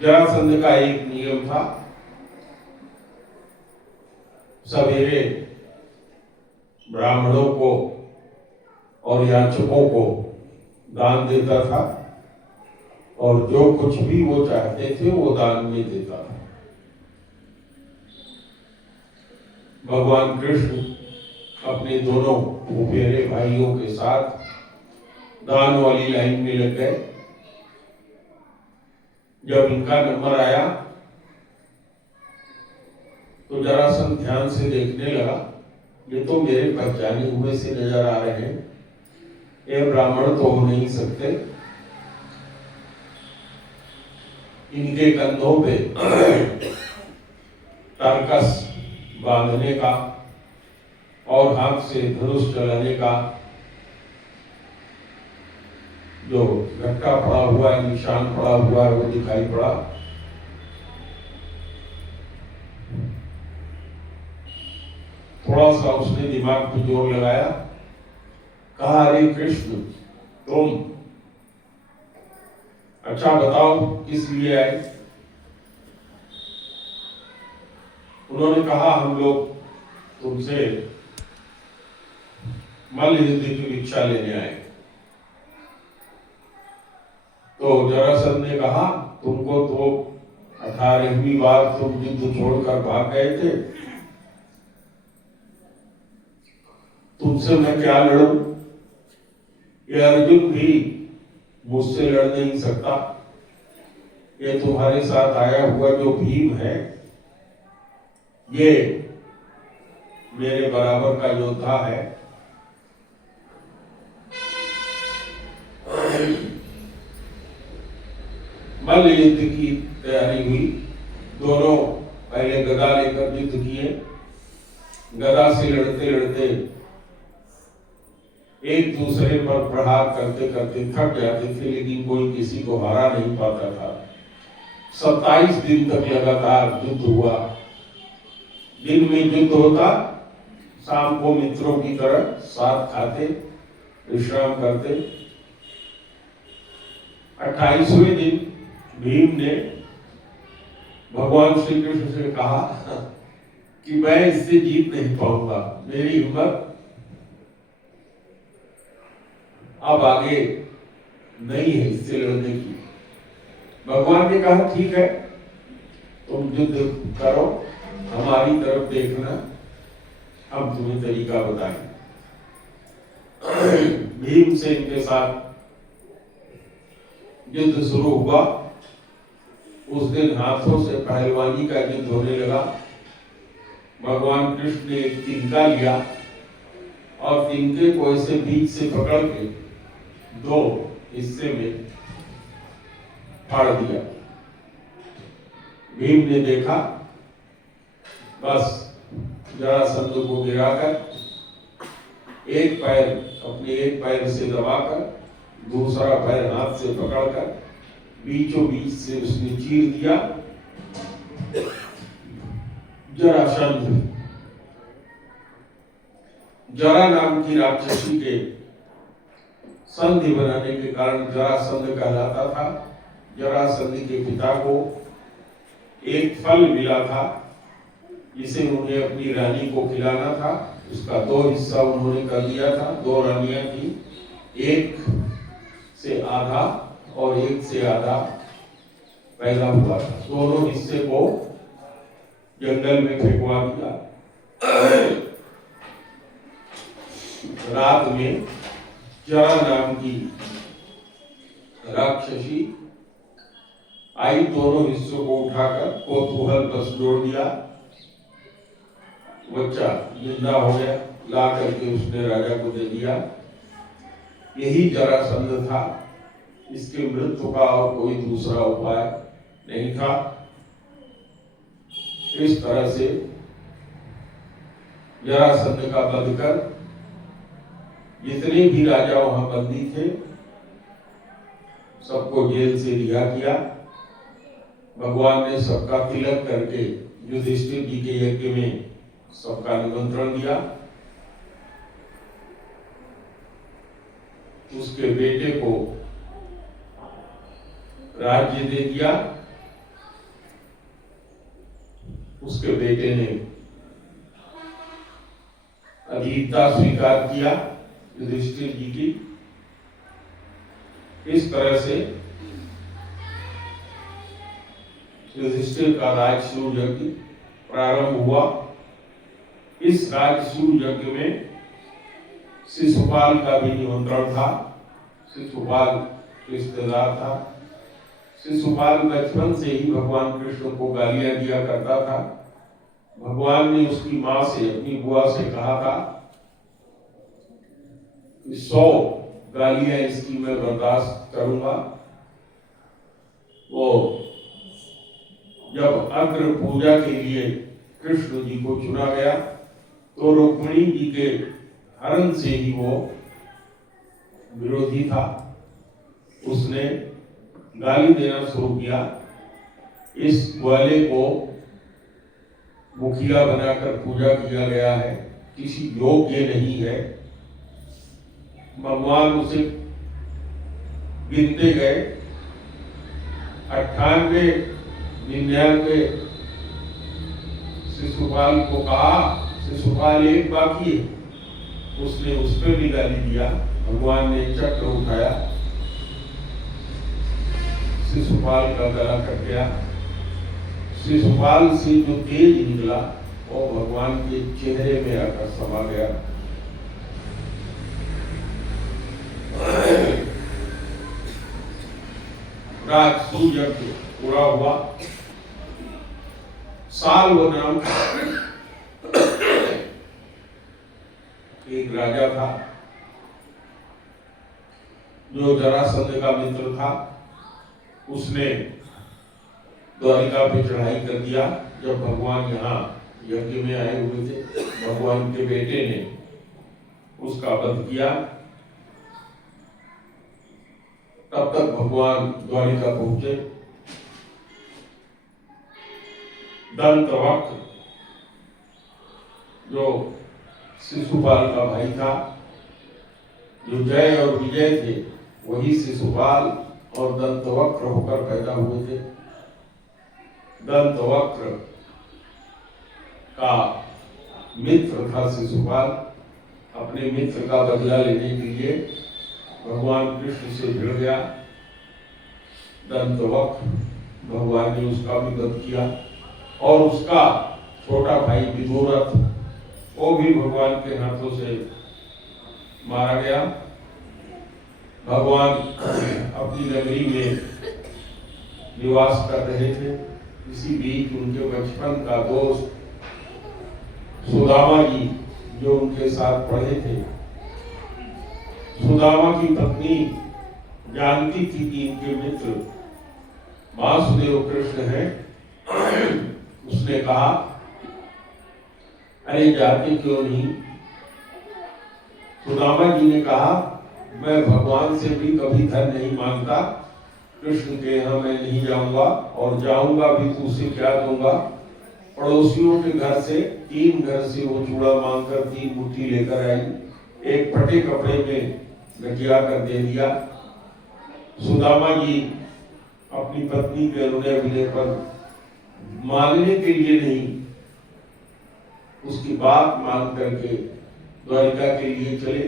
जरासंध का एक नियम था, सवेरे ब्राह्मणों को और याचकों को दान देता था और जो कुछ भी वो चाहते थे वो दान में देता था। भगवान कृष्ण अपने दोनों फुफेरे भाइयों के साथ दान वाली लाइन में लग गए। जब इनका नंबर आया तो जरासंध ध्यान से देखने लगा, ये तो मेरे पहचाने हुए से नजर आ रहे हैं, ये ब्राह्मण तो हो नहीं सकते। इनके कंधों पे टारकस बांधने का और हाथ से धनुष चलाने का जो घट्टा पड़ा हुआ है, निशान पड़ा हुआ है, वो दिखाई पड़ा। थोड़ा सा उसने दिमाग पे जोर लगाया, कहा अरे कृष्ण तुम अच्छा बताओ किस लिए आए। उन्होंने कहा हम लोग तुमसे मल्ल युद्ध की इच्छा लेने आए। तो जरासंध ने कहा तुमको तो 18वीं बार तुम युद्ध छोड़कर भाग गए थे, तुमसे मैं क्या लड़ूं? ये अर्जुन भी मुझसे लड़ नहीं सकता। ये तुम्हारे साथ आया हुआ जो भीम है, ये मेरे बराबर का योद्धा है। मल्ल युद्ध की तैयारी हुई। दोनों पहले गदा लेकर युद्ध किए। गदा से लड़ते लड़ते एक दूसरे पर प्रहार करते करते थक जाते थे, लेकिन कोई किसी को हरा नहीं पाता था। 27 दिन तक लगातार युद्ध हुआ। दिन में युद्ध होता, शाम को मित्रों की तरह साथ खाते, विश्राम करते। 28वें दिन भीम ने भगवान श्री कृष्ण से कहा कि मैं इससे जीत नहीं पाऊंगा, मेरी हिम्मत अब आगे नहीं है इससे लड़ने की। भगवान ने कहा ठीक है, तुम युद्ध करो, हमारी तरफ देखना, हम तुम्हें तरीका बताएंगे। भीमसेन के साथ युद्ध शुरू हुआ। उस दिन हाथों से पहलवानी का युद्ध होने लगा। भगवान कृष्ण ने एक तिनका लिया और तिनके को ऐसे बीच से पकड़ के दो हिस्से में फाड़ दिया। भीम ने देखा, बस जरासंध को गिराकर एक पैर अपने एक पैर से दबाकर दूसरा पैर हाथ से पकड़कर बीचों बीच से उसने चीर दिया। जरासंध, जरा नाम की राक्षसी के संधि बनाने के कारण जरासंध कहलाता था। जरासंध के पिता को एक फल मिला था जिसे उन्हें अपनी रानी को खिलाना था। उसका दो हिस्सा उन्होंने कर दिया था। दो रानियां थी, एक से आधा और एक से आधा पैदा हुआ था। दोनों हिस्से को जंगल में फेंकवा दिया। रात में जरा नाम की राक्षसी आई, दोनों हिस्सों को उठाकर कौतूहल बस जोड़ दिया। बच्चा जिंदा हो गया, ला करके उसने राजा को दे दिया। यही जरासंध था। इसके मृत्यु का और कोई दूसरा उपाय नहीं था। इस तरह से जरासंध का वध कर जितने भी राजा वहां बंदी थे सबको जेल से रिहा किया। भगवान ने सबका तिलक करके युधिष्ठिर जी के यज्ञ में सबका निमंत्रण दिया। उसके बेटे को राज्य दे दिया। उसके बेटे ने अधीनता स्वीकार किया युधिष्ठिर जी की। इस तरह से युधिष्ठिर का राजसूय यज्ञ प्रारंभ हुआ। इस राजसूय यज्ञ में शिशुपाल का भी निमंत्रण था। शिशुपाल रिश्तेदार था। शिशुपाल बचपन से ही भगवान कृष्ण को गालियां दिया करता था। भगवान ने उसकी मां से, अपनी बुआ से कहा था कि 100 गालियां इसकी मैं बर्दाश्त करूंगा। वो जब अग्र पूजा के लिए कृष्ण जी को चुना गया तो रुक्मिणी जी के हरण से ही वो विरोधी था। उसने गाली देना शुरू किया। इस ग्वाले को मुखिया बनाकर पूजा किया गया है, किसी योग्य नहीं है। भगवान उसे गिनते गए, 98, 99 शिशुपाल को कहा, शिशुपाल एक बाकी है। उसने उस पर भी गाली दिया। भगवान ने चक्र उठाया, शिशुपाल का गला कट गया। शिशुपाल से जो तेज निकला वो भगवान के चेहरे में आकर समा गया। राजसूय यज्ञ पूरा हुआ। साल्व नाम एक राजा था जो जरासंध का मित्र था। उसने द्वारिका पे चढ़ाई कर दिया। जब भगवान यहाँ यज्ञ में आए हुए थे, भगवान के बेटे ने उसका वध किया। तब तक भगवान द्वारिका पहुंचे। दंतवक्र जो शिशुपाल का भाई था, जो जय और विजय थे, वही शिशुपाल और दंतवक्र होकर पैदा हुए थे। दंतवक्र का मित्र था शिशुपाल। अपने मित्र का बदला लेने के लिए भगवान कृष्ण से भिड़ गया। दंतवक्र भगवान ने उसका भी वध किया और उसका छोटा भाई विदुरथ वो भी भगवान के हाथों से मारा गया। भगवान अपनी नगरी में निवास कर रहे थे। इसी बीच उनके बचपन का दोस्त सुदामा जी जो उनके साथ पढ़े थे, सुदामा की पत्नी जानती थी कि इनके मित्र वासुदेव कृष्ण हैं। उसने कहा, अरे जाते क्यों नहीं? सुदामा जी ने कहा, मैं भगवान से भी कभी धन नहीं मांगता, कृष्ण के यहाँ मैं नहीं जाऊंगा और जाऊंगा भी तो उसे क्या दूंगा? पड़ोसियों के घर से 3 घर से वो चूड़ा मांगकर 3 मुट्ठी लेकर आई, एक फटे कपड़े में गठिया कर दे दिया। सुदामा जी अपनी पत्नी के अनुनय विनय पर मांगने के लिए नहीं, उसकी बात मान करके द्वारिका के लिए चले।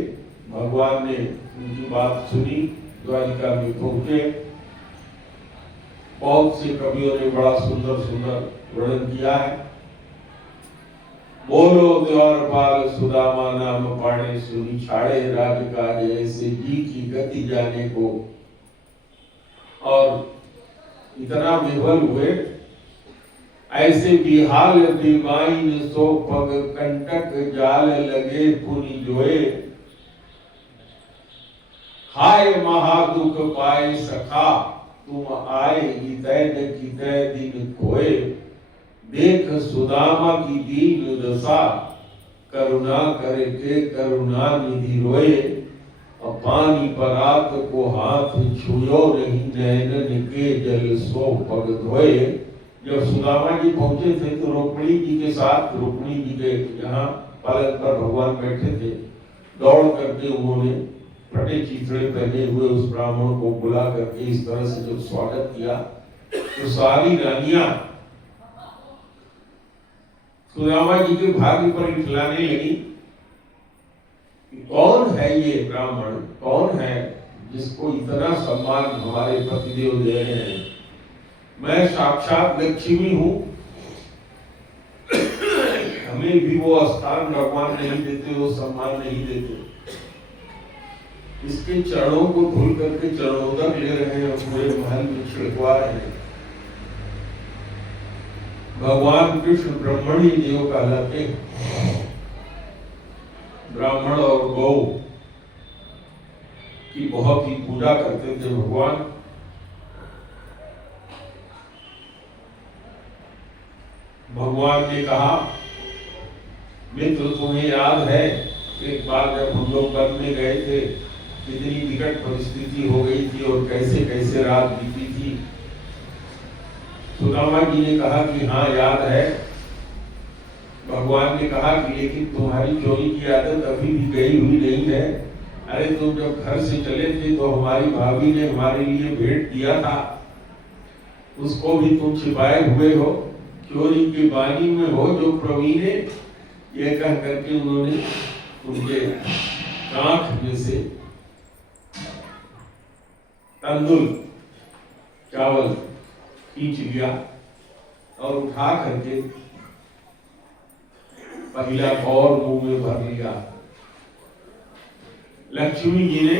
भगवान ने उनकी बात सुनी, द्वारिका में पहुंचे। बहुत से कवियों ने बड़ा सुंदर सुंदर वर्णन किया है। बोलो द्वारपाल सुदामा नाम पाड़े, सुनी छाड़े राज काज ऐसे जी की गति जाने को। और इतना विह्वल हुए, ऐसे बिहाल बिमाइन सो पग कंटक जाल लगे पुनि जोए। हाय महादुख पाए सखा, तुम आए हितै न कितै दिन खोए। देख सुदामा की दीन दशा, करुणा करके करुणा निधि रोए। पानी परात को हाथ छुयो नहीं, नैनन के जल सो पग धोए। जब सुदामा जी पहुंचे थे तो रुक्मिणी जी के साथ, रुक्मिणी जी के यहाँ पलंग पर भगवान बैठे थे। दौड़ करके उन्होंने फटे चीथड़े पहने हुए उस ब्राह्मण को बुला करके इस तरह से जब स्वागत किया तो सारी रानियां सुदामा जी के भाग्य पर खिलाने लगी। कौन है ये ब्राह्मण, कौन है जिसको इतना सम्मान हमारे पतिदेव दे रहे हैं? मैं साक्षात लक्ष्मी हूं, हमें भी वो स्थान भगवान नहीं देते, वो सम्मान नहीं देते। इसके चरणों को धुल करके चरणोदक ले रहे हैं, पूरे महल में छिड़कवा रहे हैं। भगवान कृष्ण ब्रह्मणी देव कहलाते हैं। ब्राह्मण और गौ की बहुत ही पूजा करते थे भगवान। भगवान ने कहा, मित्र तुम्हें याद है एक बार जब हम लोग वन में गए थे, कितनी विकट परिस्थिति हो गई थी और कैसे कैसे रात बीती थी? सुदामा जी ने कहा कि हाँ याद है। भगवान ने कहा कि लेकिन तुम्हारी चोरी की आदत अभी भी गई हुई नहीं है। अरे तुम जब घर से चले थे तो हमारी भाभी ने हमारे लिए भेंट दिया था, उसको भी तुम छिपाए हुए हो, चोरी के बानी में हो जो प्रवीण। ये कह करके उन्होंने उनके आंख में से तंदुल चावल खींच लिया और उठा करके पहला और मुंह में भर लिया। लक्ष्मी जी ने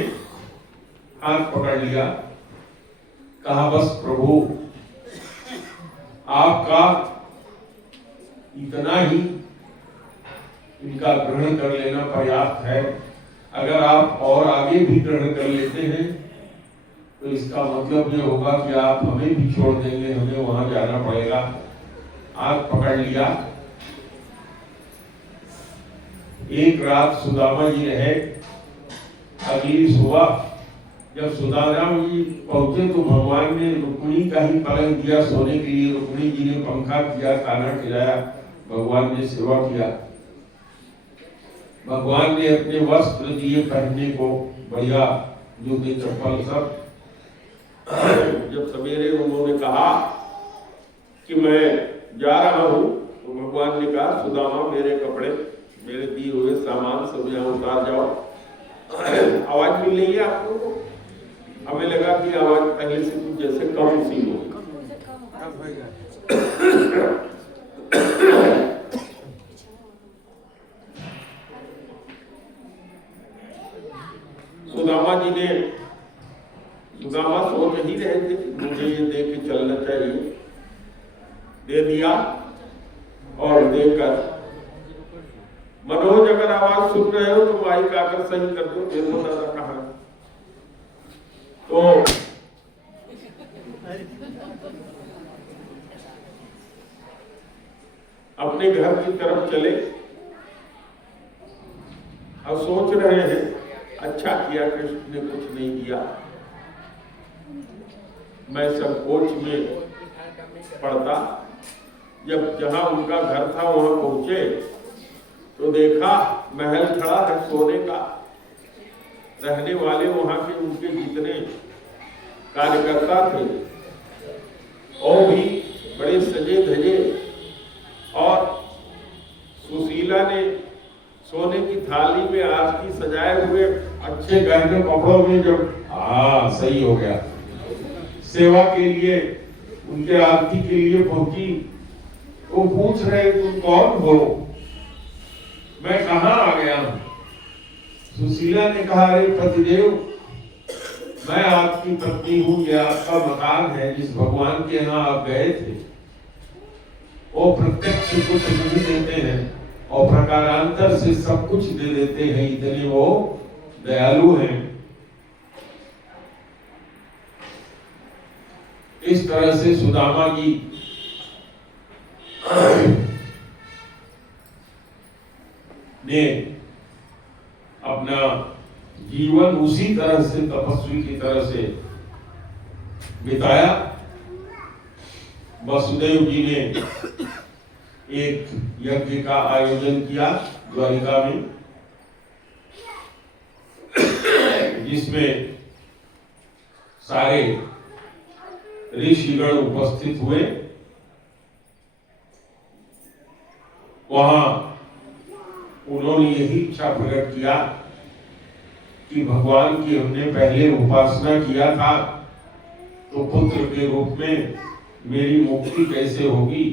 हाथ पकड़ लिया, कहा बस प्रभु आपका इतना ही इनका ग्रहण कर लेना पर्याप्त है। अगर आप और आगे भी ग्रहण कर लेते हैं तो इसका मतलब ये होगा कि आप हमें भी छोड़ देंगे, हमें वहां जाना पड़ेगा। हाथ पकड़ लिया। एक रात सुदामा जी रहे। अगली सुबह जब सुदामा जी पहुंचे तो भगवान ने रुक्मिणी का ही पलंग दिया सोने के लिए। रुक्मिणी जी ने पंखा किया, खाना खिलाया, भगवान ने सेवा किया। भगवान ने अपने वस्त्र दिए पहनने को, बढ़िया जूते चप्पल सब। जब सवेरे उन्होंने कहा कि मैं जा रहा हूं तो भगवान ने कहा सुदामा मेरे कपड़े, मेरे दिए हुए सामान सब यहाँ उतार जाओ आवाज मिल रही है आप लोगों को? हमें लगा कि आवाज पहले से कुछ जैसे कम सी हो। सुदामा सोच ही रहे थे कि मुझे ये दे के चलना चाहिए, दे दिया। और देकर मनोज अगर आवाज सुन रहे हो तो माइक आकर सही कर दो, देखो दादा कहाँ। तो अपने घर की तरफ चले। अब सोच रहे हैं अच्छा किया कृष्ण ने कुछ नहीं किया, मैं संकोच में पड़ता। जब जहां उनका घर था वहां पहुंचे तो देखा महल खड़ा है सोने का, रहने वाले वहां के उनके जितने कार्यकर्ता थे और भी बड़े सजे धजे, और सुशीला ने सोने की थाली में आरती सजाए हुए अच्छे गहने कपड़ों में जब सही हो गया सेवा के लिए उनके आरती के लिए पहुंची, वो पूछ रहे तुम कौन हो, मैं कहाँ आ गया हूं। सुशीला ने कहा अरे पतिदेव, मैं आपकी पत्नी हूं, ये आपका मकान है, जिस भगवान के यहाँ आप गए थे वो प्रत्यक्ष कुछ नहीं देते हैं और प्रकारांतर से सब कुछ दे देते हैं, इतने वो दयालु हैं। इस तरह से सुदामा जी ने अपना जीवन उसी तरह से तपस्वी की तरह से बिताया। वसुदेव जी ने एक यज्ञ का आयोजन किया द्वारिका में, जिसमें सारे ऋषिगण उपस्थित हुए। वहां उन्होंने यही इच्छा प्रकट किया कि भगवान की हमने पहले उपासना किया था तो पुत्र के रूप में मेरी मुक्ति कैसे होगी,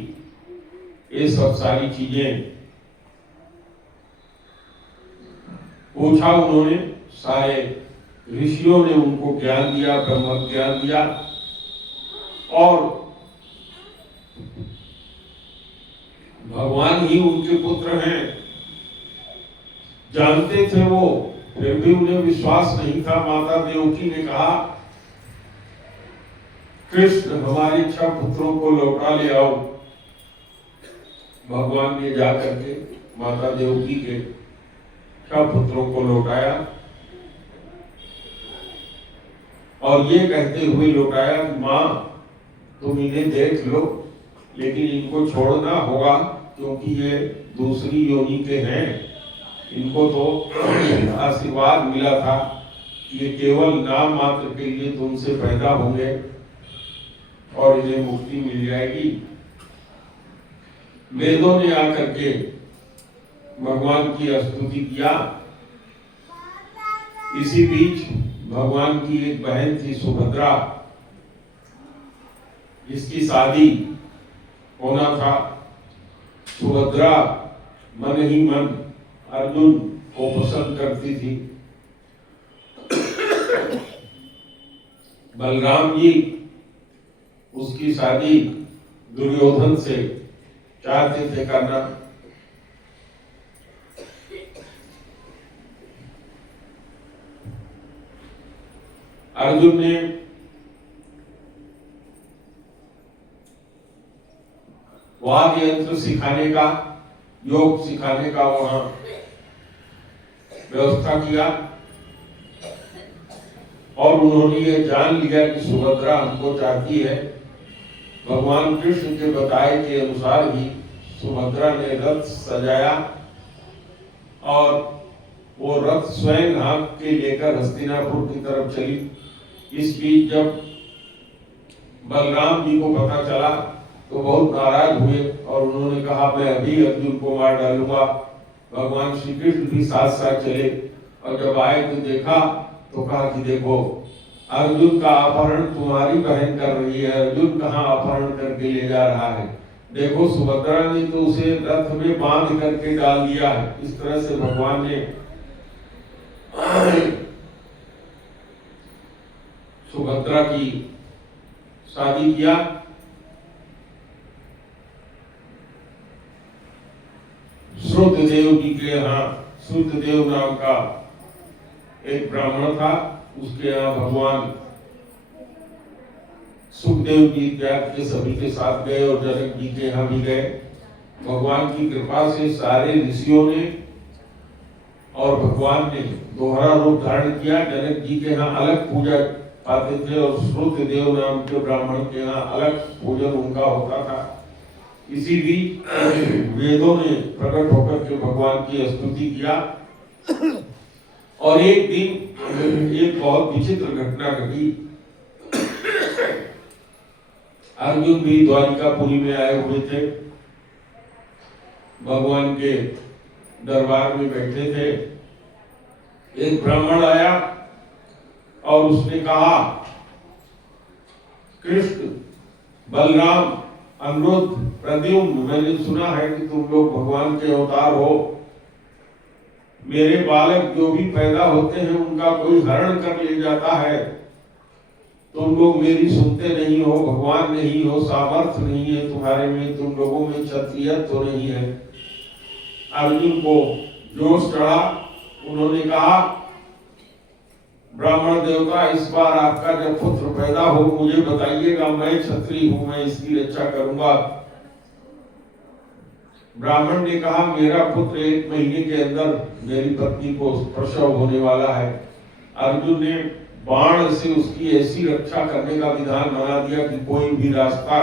ये सब सारी चीजें पूछा उन्होंने। सारे ऋषियों ने उनको ज्ञान दिया, ब्रह्म ज्ञान दिया, और भगवान ही उनके पुत्र हैं जानते थे वो, फिर भी उन्हें विश्वास नहीं था। माता देवकी ने कहा कृष्ण हमारे 6 पुत्रों को लौटा ले आओ। भगवान ने जाकर के माता देवकी के 6 पुत्रों को लौटाया और ये कहते हुए लौटाया मां तुम इन्हें देख लो, लेकिन इनको छोड़ना होगा क्योंकि ये दूसरी योनि के हैं। इनको तो आशीर्वाद मिला था कि ये केवल नाम मात्र के लिए तुमसे पैदा होंगे और इन्हें मुक्ति मिल जाएगी। वेदों ने आकर के भगवान की स्तुति किया। इसी बीच भगवान की एक बहन थी सुभद्रा, जिसकी शादी होना था। सुभद्रा मन ही मन अर्जुन को पसंद करती थी। बलराम जी उसकी शादी दुर्योधन से चाहते थे करना। अर्जुन ने वाद यंत्र सिखाने का, योग सिखाने का वहां व्यवस्था किया और उन्होंने ये जान लिया कि सुभद्रा हमको चाहती है। भगवान कृष्ण के बताए के अनुसार ही सुभद्रा ने रथ सजाया और वो रथ स्वयं हाँक के लेकर हस्तिनापुर की तरफ चली। इस बीच जब बलराम जी को पता चला तो बहुत नाराज हुए और उन्होंने कहा मैं अभी अर्जुन को मार डालूंगा। भगवान श्री कृष्ण भी साथ साथ चले और जब आए तो देखा तो कहा कि देखो अर्जुन का अपहरण तुम्हारी बहन कर रही है, अर्जुन कहाँ अपहरण करके ले जा रहा है, देखो सुभद्रा ने तो उसे रथ में बांध करके डाल दिया है। इस तरह से भगवान ने सुभद्रा की शादी किया। श्रुतदेव जी के यहाँ श्रुतदेव नाम का एक ब्राह्मण था, उसके यहाँ भगवान सुखदेव जी इत्यादि के सभी के साथ गए और जनक जी के यहाँ भी गए। भगवान की कृपा से सारे ऋषियों ने और भगवान ने दोहरा रूप धारण किया। जनक जी के यहाँ अलग पूजा पाते थे और श्रुतदेव नाम के ब्राह्मण के यहाँ अलग पूजन उनका होता था। इसी भी वेदों ने प्रकट होकर के भगवान की स्तुति किया। और एक दिन एक बहुत विचित्र घटना घटी। अर्जुन भी द्वारिकापुरी में आए हुए थे, भगवान के दरबार में बैठे थे। एक ब्राह्मण आया और उसने कहा, कृष्ण, बलराम, अनिरुद्ध, प्रद्युम्न, मैंने सुना है कि तुम लोग भगवान के अवतार हो। मेरे बालक जो भी पैदा होते हैं उनका कोई हरण कर ले जाता है, तुम लोग मेरी सुनते नहीं हो, भगवान नहीं हो, सामर्थ्य नहीं है तुम्हारे में, तुम लोगों में क्षत्रियत्व तो नहीं है। अर्जुन को जोश चढ़ा, उन्होंने कहा, ब्राह्मण देवता, इस बार आपका जब पुत्र पैदा हो मुझे बताइएगा, मैं क्षत्रिय हूं, मैं इसकी रक्षा करूंगा। ब्राह्मण ने कहा, मेरा पुत्र 1 महीने के अंदर मेरी पत्नी को प्रसव होने वाला है। अर्जुन ने बाण से उसकी ऐसी रक्षा करने का विधान बना दिया कि कोई भी रास्ता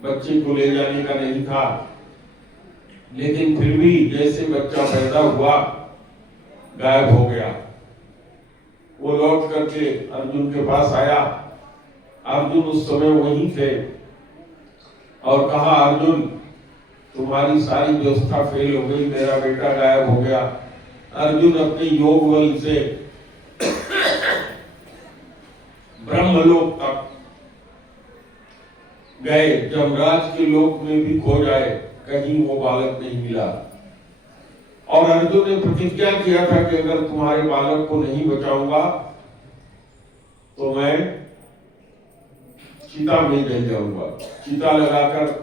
बच्चे को ले जाने का नहीं था। लेकिन फिर भी जैसे बच्चा पैदा हुआ गायब हो गया। वो लौट करके अर्जुन के पास आया। अर्जुन उस समय वहीं थे और कहा, अर्जुन, तुम्हारी सारी व्यवस्था फेल हो गई, मेरा बेटा गायब हो गया। अर्जुन अपने योग बल से ब्रह्मलोक तक गए, जमराज के लोक में भी खो जाए, कहीं वो बालक नहीं मिला। और अर्जुन ने प्रतिज्ञा किया था कि अगर तुम्हारे बालक को नहीं बचाऊंगा तो मैं चिता में जल जाऊंगा। चिता लगाकर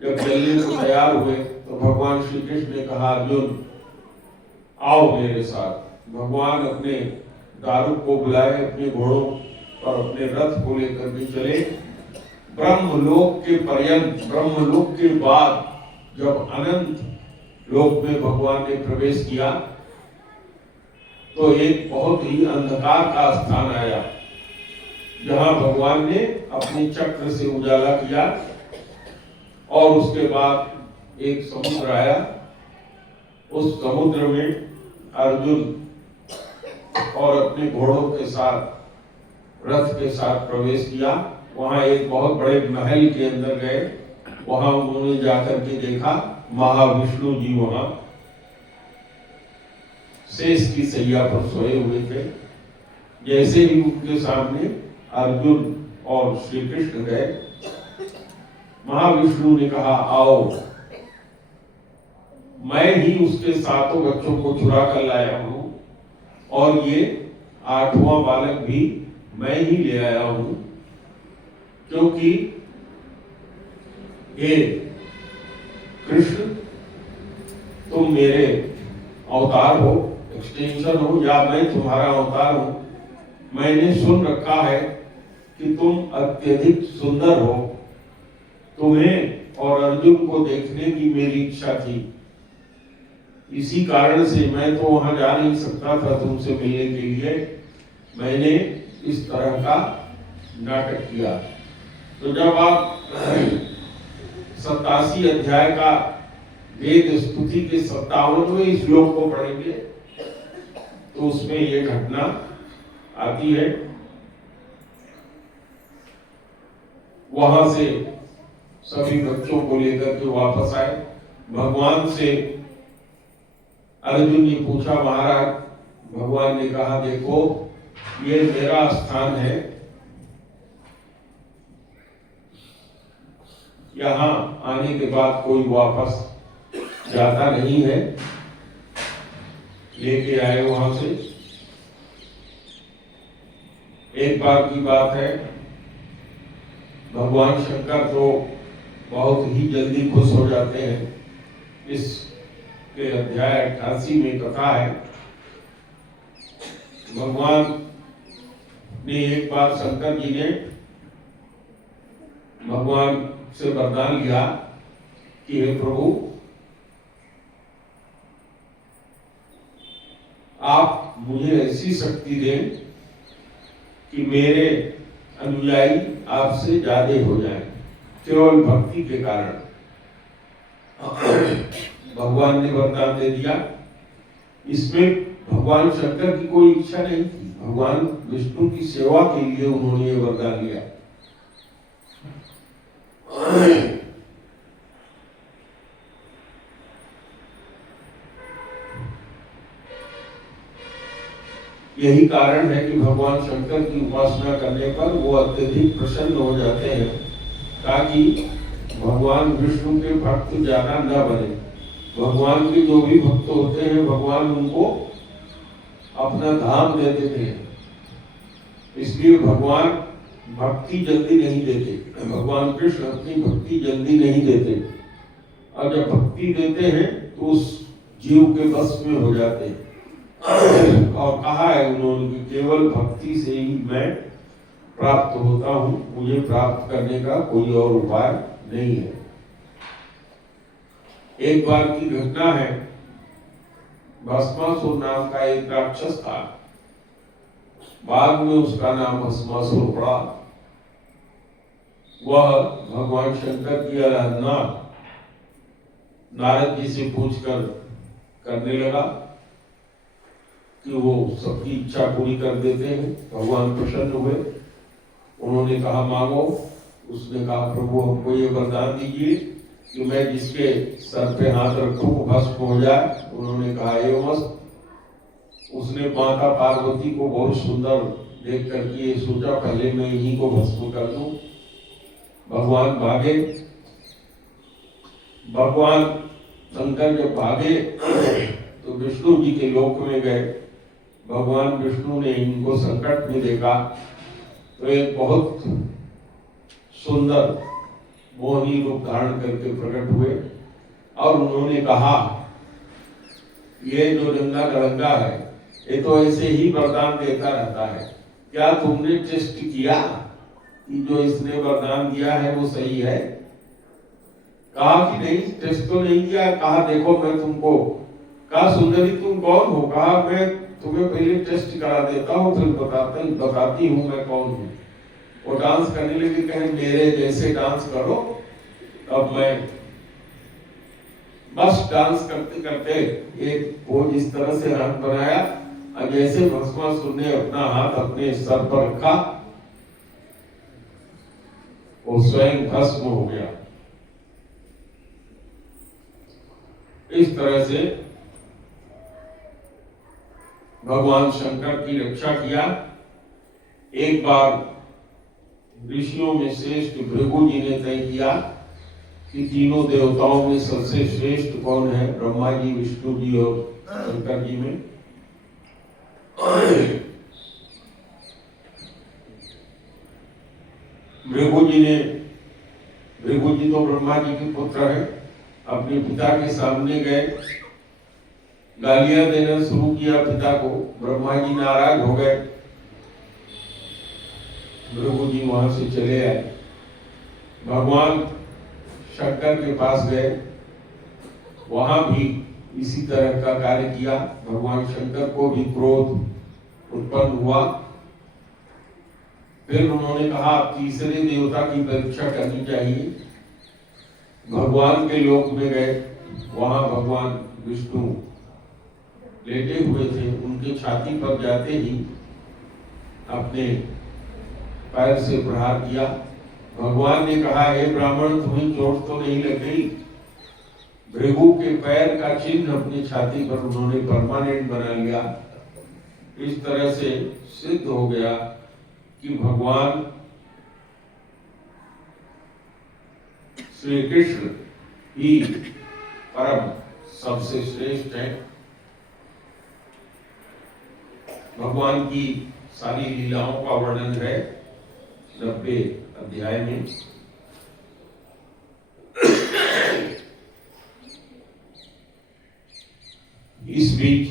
जब जलने को तैयार हुए तो भगवान श्री कृष्ण ने कहा, अर्जुन आओ मेरे साथ। भगवान अपने दारुक को बुलाए, अपने घोड़ों और अपने रथ को लेकर के चले। ब्रह्मलोक के पर्यंत, ब्रह्मलोक के बाद जब अनंत लोक में भगवान ने प्रवेश किया तो एक बहुत ही अंधकार का स्थान आया, जहां भगवान ने अपने चक्र से उजाला किया। और उसके बाद एक समुद्र आया। उस समुद्र में अर्जुन और अपने घोड़ों के साथ, रथ के साथ प्रवेश किया। वहां एक बहुत बड़े महल के अंदर गए। वहां उन्होंने जाकर के देखा, महाविष्णु जी वहां शेष की सैया पर सोए हुए थे। जैसे ही उनके सामने अर्जुन और श्री कृष्ण गए, महाविष्णु ने कहा, आओ, मैं ही उसके 7 बच्चों को चुरा कर लाया हूं और ये 8वां बालक भी मैं ही ले आया हूं, क्योंकि हे कृष्ण, तुम मेरे अवतार हो, एक्सटेंशन हो, या मैं तुम्हारा अवतार हूं। मैंने सुन रखा है कि तुम अत्यधिक सुंदर हो। तुम्हें और अर्जुन को देखने की मेरी इच्छा थी। इसी कारण से मैं तो वहां जा नहीं सकता था तुमसे मिलने के लिए। मैंने इस तरह का नाटक किया। तो जब आप 87 अध्याय का वेद स्तुति के 57वें श्लोक को पढ़ेंगे तो उसमें ये घटना आती है। वहां से सभी बच्चों को लेकर के वापस आए। भगवान से अर्जुन ने पूछा महाराज, भगवान ने कहा देखो ये मेरा स्थान है, यहाँ आने के बाद कोई वापस जाता नहीं है, लेके आए वहां से। एक बार की बात है, भगवान शंकर तो बहुत ही जल्दी खुश हो जाते हैं। इस के अध्याय 88 में कथा है, भगवान ने एक बार शंकर जी ने भगवान से वरदान लिया कि हे प्रभु, आप मुझे ऐसी शक्ति दें कि मेरे अनुयायी आपसे ज्यादा हो जाएं, केवल भक्ति के कारण। भगवान ने वरदान दे दिया। इसमें भगवान शंकर की कोई इच्छा नहीं थी, भगवान विष्णु की सेवा के लिए उन्होंने ये वरदान लिया। यही कारण है कि भगवान शंकर की उपासना करने पर वो अत्यधिक प्रसन्न हो जाते हैं, ताकि भगवान विष्णु के भक्त ज्यादा न बने। भगवान के जो भी भक्त होते हैं, भगवान उनको अपना धाम दे देते हैं। इसलिए भगवान भक्ति जल्दी नहीं देते, भगवान कृष्ण अपनी भक्ति जल्दी नहीं देते, और जब भक्ति देते हैं तो उस जीव के बस में हो जाते हैं। और कहा है उन्होंने कि केवल भक्ति से ही मैं प्राप्त होता हूँ, मुझे प्राप्त करने का कोई और उपाय नहीं है। एक बार की घटना है, भस्मासुर नाम का एक राक्षस था, बाद में उसका नाम भस्मासुर पड़ा। वह भगवान शंकर की आराधना नारद जी से पूछकर करने लगा कि वो सबकी इच्छा पूरी कर देते हैं। भगवान प्रसन्न हुए, उन्होंने कहा मांगो। उसने कहा प्रभु हमको ये वरदान दीजिए कि मैं जिसके सर पे हाथ रखूं भस्म हो जाए। उन्होंने कहा एवं। उसने माता पार्वती को बहुत सुंदर देख करके ये सोचा पहले मैं इन्हीं को भस्म कर दूं। भगवान भागे, भगवान शंकर जब भागे तो विष्णु जी के लोक में गए। भगवान विष्णु ने इनको संकट में देखा तो एक बहुत सुंदर मोहनी रूप धारण करके प्रकट हुए और उन्होंने कहा ये जो रंगा गड़ंगा है ये तो ऐसे ही वरदान देता रहता है, क्या तुमने टेस्ट किया कि जो इसने वरदान दिया है वो सही है? कहा कि नहीं, टेस्ट तो नहीं किया। कहा देखो मैं तुमको, कहा सुंदरी तुम कौन हो? कहा मैं तुम्हें पहले टेस्ट करा देता हूँ फिर बताती हूँ मैं कौन हूँ। वो डांस करने लगी, कहे मेरे जैसे डांस करो। अब मैं बस डांस करते करते एक पोज इस तरह से हाथ बनाया और जैसे भस्मासुर ने अपना हाथ अपने सर पर रखा वो स्वयं भस्म हो गया। इस तरह से भगवान शंकर की रक्षा किया। एक बार ऋषियों में श्रेष्ठ भृगु जी ने तय किया कि तीनों देवताओं में सबसे श्रेष्ठ कौन है? ब्रह्मा जी, विष्णु जी और शंकर जी में। भृगु जी तो ब्रह्मा जी के पुत्र हैं, अपने पिता के सामने गए, गालियां देना शुरू किया पिता को। ब्रह्मा जी नाराज हो गए, भृगु जी वहां से चले आए, भगवान शंकर के पास गए, वहां भी इसी तरह का कार्य किया। भगवान शंकर को भी क्रोध उत्पन्न हुआ। फिर उन्होंने कहा तीसरे देवता की परीक्षा करनी चाहिए। भगवान के लोक में गए, वहां भगवान विष्णु लेटे हुए थे, उनके छाती पर जाते ही अपने पैर से प्रहार किया। भगवान ने कहा हे ब्राह्मण तुम्हें चोट तो नहीं लग गई? भृगु के पैर का चिन्ह अपनी छाती पर उन्होंने परमानेंट बना लिया। इस तरह से सिद्ध हो गया कि भगवान श्री कृष्ण ही परम सबसे श्रेष्ठ है। भगवान की सारी लीलाओं का वर्णन है 90 अध्याय में। इस बीच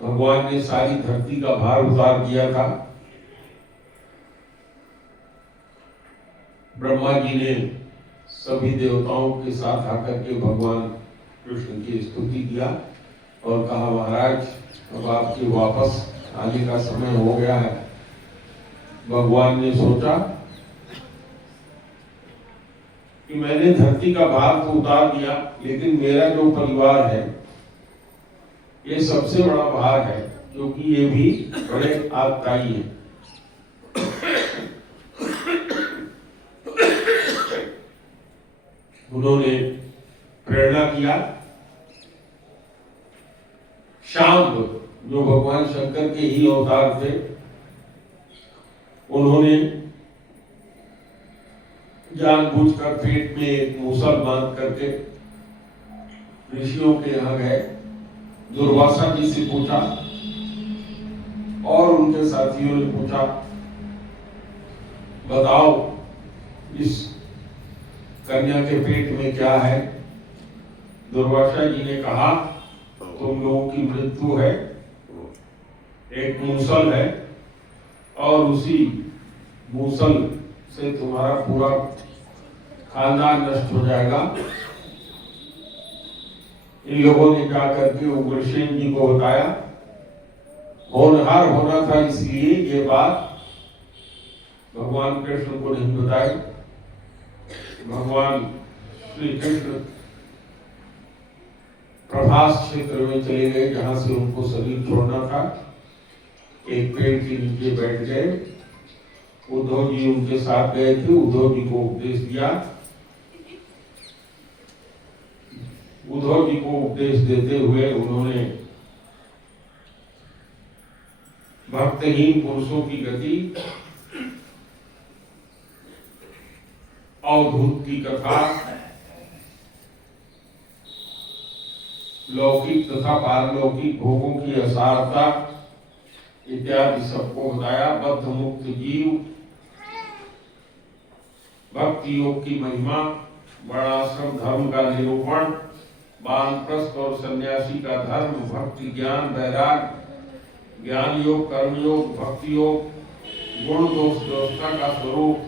भगवान ने सारी धरती का भार उतार दिया था। ब्रह्मा जी ने सभी देवताओं के साथ आकर के भगवान कृष्ण की स्तुति किया और कहा, महाराज अब आपके वापस आने का समय हो गया है। भगवान ने सोचा कि मैंने धरती का भार तो उतार दिया, लेकिन मेरा जो परिवार है ये सबसे बड़ा भार है, क्योंकि ये भी बड़े आतताई हैं। उन्होंने प्रेरणा किया। शांब जो भगवान शंकर के ही अवतार थे, उन्होंने जानबूझकर पेट में एक मूसल बांध करके ऋषियों के यहाँ गए, दुर्वासा जी से पूछा और उनके साथियों ने पूछा, बताओ इस कन्या के पेट में क्या है। दुर्वासा जी ने कहा, तुम लोगों की मृत्यु है, एक मूसल है और उसी मूसल से तुम्हारा पूरा खानदान नष्ट हो जाएगा। इन लोगों ने जाकर के उग्रसेन जी को बताया। होनहार होना था, इसलिए ये बात भगवान कृष्ण को नहीं बताई। भगवान श्री कृष्ण प्रभास क्षेत्र में चले गए, जहां से उनको शरीर छोड़ना था। एक पेड़ के नीचे बैठ गए। उद्धव जी उनके साथ गए थे। उद्धव जी को उपदेश दिया। उद्धव जी को उपदेश देते हुए उन्होंने भक्तहीन पुरुषों की गति, अवधूत की कथा, लौकिक तथा पारलौकिक भोगों की असारता इत्यादि सबको बताया। बद्ध मुक्त जीव, भक्ति योग की महिमा, वर्णाश्रम धर्म का निरूपण, वानप्रस्थ और सन्यासी का धर्म, भक्ति ज्ञान वैराग, ज्ञान योग, कर्म योग, भक्ति योग, गुण दोष व्यवस्था का स्वरूप,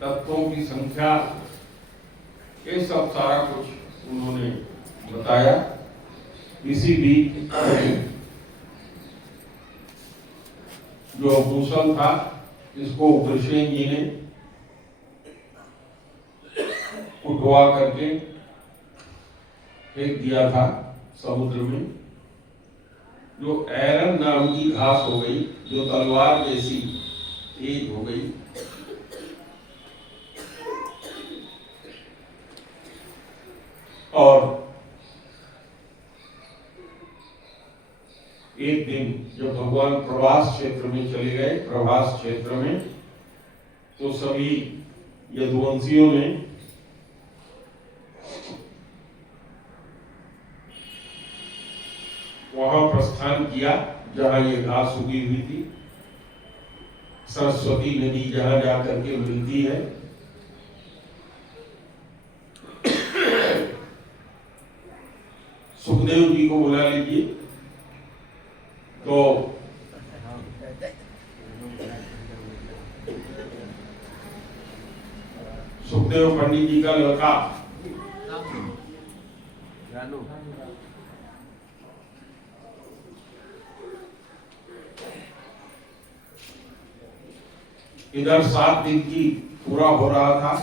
तत्वों की संख्या, ये सब सारा कुछ उन्होंने बताया। इसी बीच जो मूसल था, इसको उग्रसेन जी ने उठवा करके फेंक दिया था समुद्र में। जो एरन नाम की घास हो गई, जो तलवार जैसी तेज हो गई। और एक दिन जब भगवान प्रभास क्षेत्र में चले गए, प्रभास क्षेत्र में, तो सभी यदुवंशियों ने वहां प्रस्थान किया जहां ये घास उगी हुई थी। सरस्वती नदी जहां जाकर के मिलती है। सुखदेव जी को बुला लीजिए। तो सुखदेव पंडित जी का लड़का इधर 7 दिन की पूरा हो रहा था।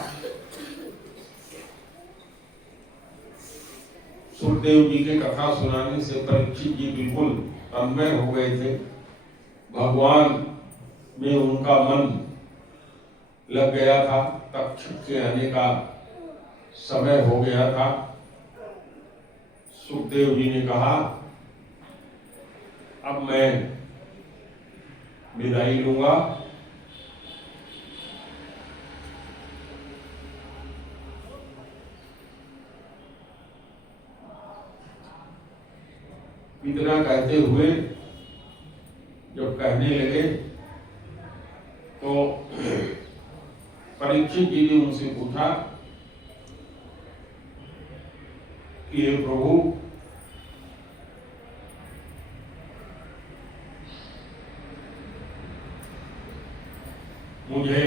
सुखदेव जी के कथा सुनाने से परीक्षित जी बिल्कुल तन्मय हो गए थे। भगवान में उनका मन लग गया था। तक्षक के आने का समय हो गया था। सुखदेव जी ने कहा अब मैं विदाई लूंगा। इतना कहते हुए जब कहने लगे तो परीक्षित जी ने उनसे पूछा कि हे प्रभु, मुझे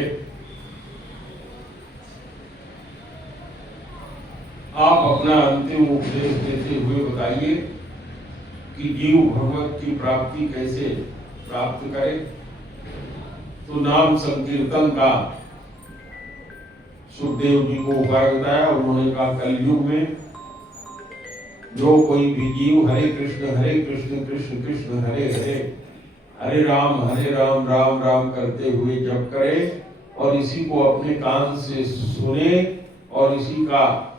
आप अपना अंतिम उपदेश देते हुए बताइए कि जीव भगवत की प्राप्ति कैसे प्राप्त करे। तो नाम संकीर्तन का सुखदेव जी को उपाय बताया। उन्होंने कहा कलयुग में जो कोई भी जीव हरे कृष्ण कृष्ण कृष्ण हरे हरे, हरे राम राम राम करते हुए जप करे और इसी को अपने कान से सुने और इसी का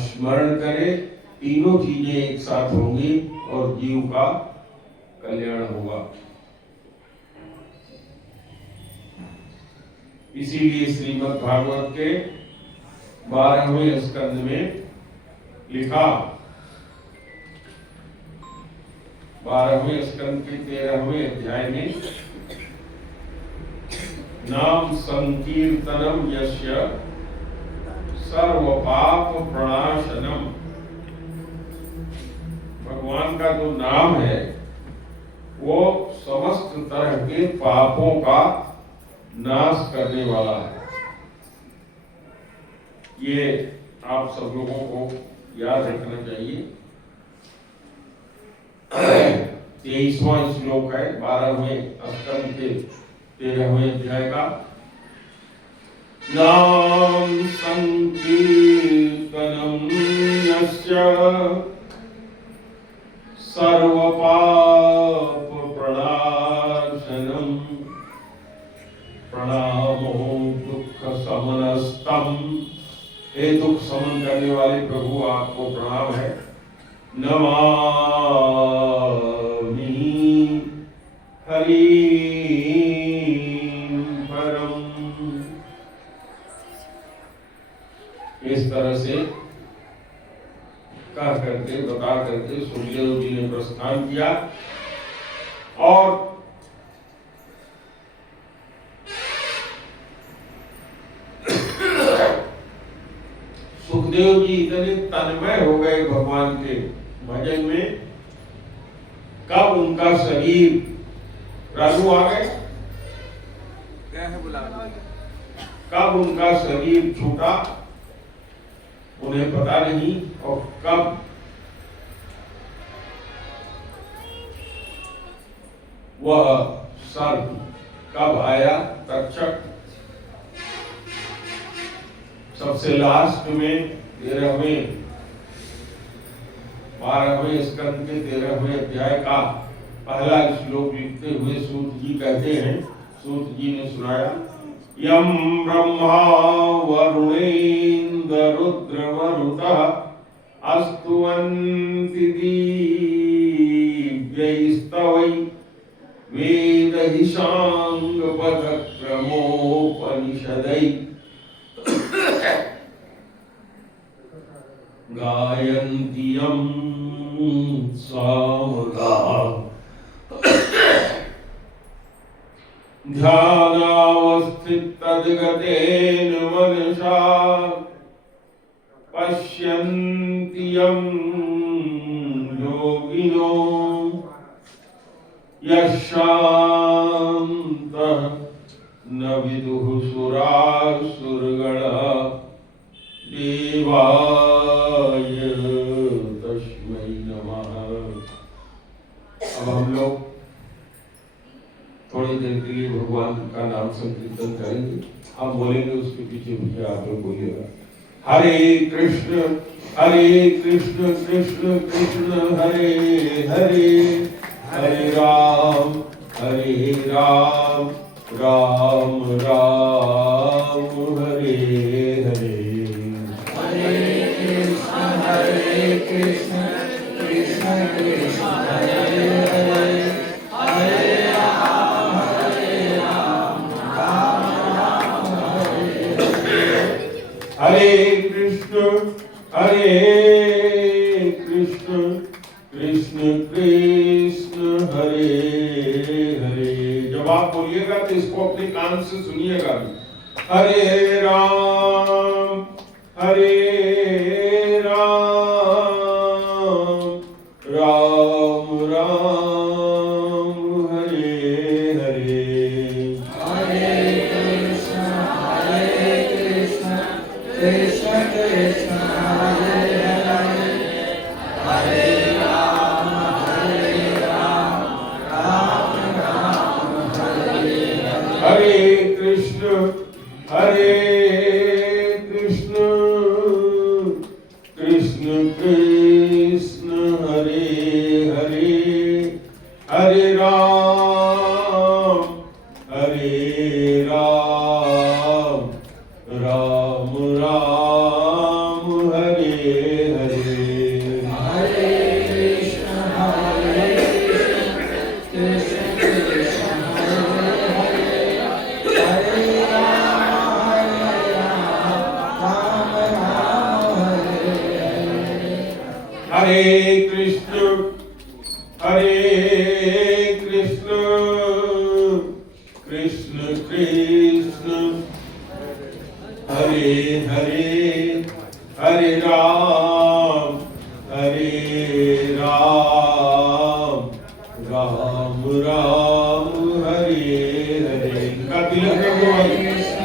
स्मरण करे, तीनों चीजें एक साथ होंगी और जीव का कल्याण होगा। इसीलिए श्रीमद् भागवत के 12वें स्कंद में लिखा, 12वें स्कंद के 13वें अध्याय में नाम संकीर्तनम यस्य सर्व पाप प्रणाशनम। भगवान का जो नाम है वो समस्त तरह के पापों का नाश करने वाला है। ये आप सब लोगों को याद रखना चाहिए। 23वां श्लोक है 12वें स्कंद के 13वें अध्याय का। नाम संकीर्तनम यस्य सर्व पाप प्रणाशनम प्रणामो दुख समनस्तम। हे दुख समन करने वाले प्रभु, आपको प्रणाम है। नमामि हरि परम। इस तरह से कह करके बता करके सुखदेव जी ने प्रस्थान किया और सुखदेव जी इतने तन्मय हो गए भगवान के भजन में, कब उनका शरीर राजू आ गए, कब उनका शरीर छूटा उन्हें पता नहीं, और कब वह सर्प कब आया तक्षक। सबसे लास्ट में 13वें 12वें स्कंद के 13वें अध्याय का पहला श्लोक लिखते हुए सूत जी कहते हैं, सूत जी ने सुनाया, यम ब्रह्मा वरुणेन्द्र रुद्र मरुतः अस्तुवन्ति दिव्यैस्तवै वेदहिषांग पदक्रमोपनिषदै गायन्ति यं सामगाः ध्यानावस्थितद्गतेन मनसा पश्यन्ति यं योगिनो यशान्तः न विदुः सुरासुरगणः देवाय तस्मै नमः। अब हम लोग थोड़ी देर के लिए भगवान का नाम संकीर्तन करेंगे। हम बोलेंगे, उसके पीछे पीछे आप लोग बोलिएगा। हरे कृष्ण कृष्ण कृष्ण हरे हरे, हरे राम राम राम हरे हरे। हरे कृष्ण हरे कृष्ण कृष्ण कृष्ण हरे हरे। जब आप बोलिएगा तो इसको अपने कान से सुनिएगा भी। हरे राम राम राम हरे हरे। हरे कृष्ण कृष्ण कृष्ण हरे हरे, हरे राम राम राम हरे हरे। हरे कृष्ण कृष्ण कृष्ण हरे हरे, हरे राम राम राम हरे हरे। हरे कृष्ण कृष्ण कृष्ण हरे हरे, हरे राम राम राम हरे हरे। हरे कृष्ण कृष्ण कृष्ण हरे हरे, हरे राम राम राम हरे हरे। इनका तिलक रखो। हरे कृष्ण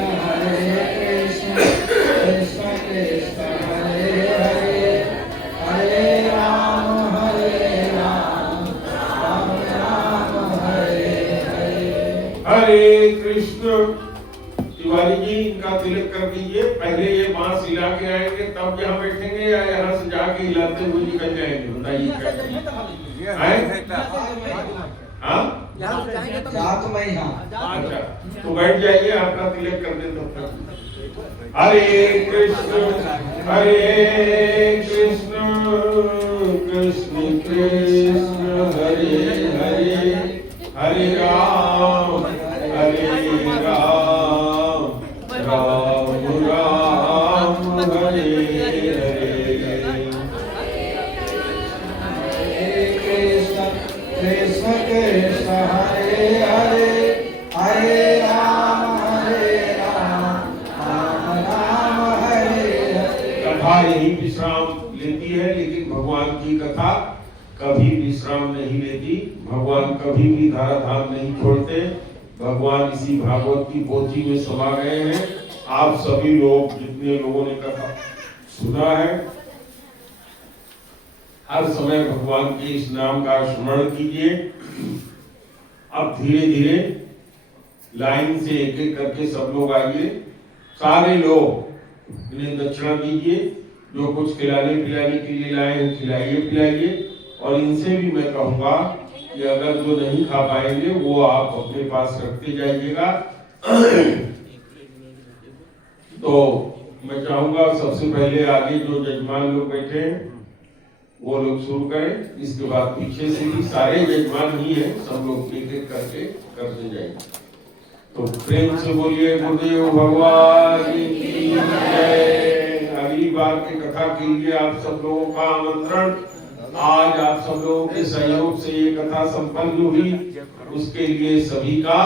कृष्ण कृष्ण हरे हरे, हरे राम राम राम हरे हरे। हरे कृष्ण। तिवारी जी इनका तिलक कर दीजिए। पहले ये बांस हिला के आएंगे तब यहाँ बैठेंगे या यहाँ से जाके हिलाते हुए निकल जाएंगे? बताइए क्या हाँ? तो मैं यहाँ। अच्छा तो बैठ जाइए, आपका तिलक कर दे तब तक। हरे कृष्ण कृष्ण कृष्ण हरे हरे, हरे राम राम हरे हरे। कृष्ण कृष्ण हरे हरे, हरे राम राम हरे हरे। कथा यही विश्राम लेती है, लेकिन भगवान की कथा कभी विश्राम नहीं लेती। भगवान कभी भी धराधाम नहीं छोड़ते। भगवान इसी भागवत की पोथी में समा गए हैं। आप सभी लोग जितने लोगों ने कथा सुना है, हर समय भगवान के इस नाम का स्मरण कीजिए। अब धीरे धीरे लाइन से एक एक करके सब लोग आइए। सारे लोग इन्हें दक्षिणा दीजिए। जो कुछ खिलाने पिलाने के लिए लाए हैं खिलाइए पिलाइए। और इनसे भी मैं कहूँगा कि अगर जो नहीं खा पाएंगे वो आप अपने पास रखते जाइएगा। तो मैं चाहूँगा सबसे पहले आगे जो जजमान लोग बैठे हैं वो लोग शुरू करें। इसके बाद पीछे से भी सारे यजमान ही हैं, सब लोग एक एक करके करते जाएंगे। तो प्रेम से बोलिए गुरुदेव भगवान की जय। अगली बार की कथा के लिए आप सब लोगों का आमंत्रण। आज आप सब लोगों के सहयोग से ये कथा संपन्न हुई, उसके लिए सभी का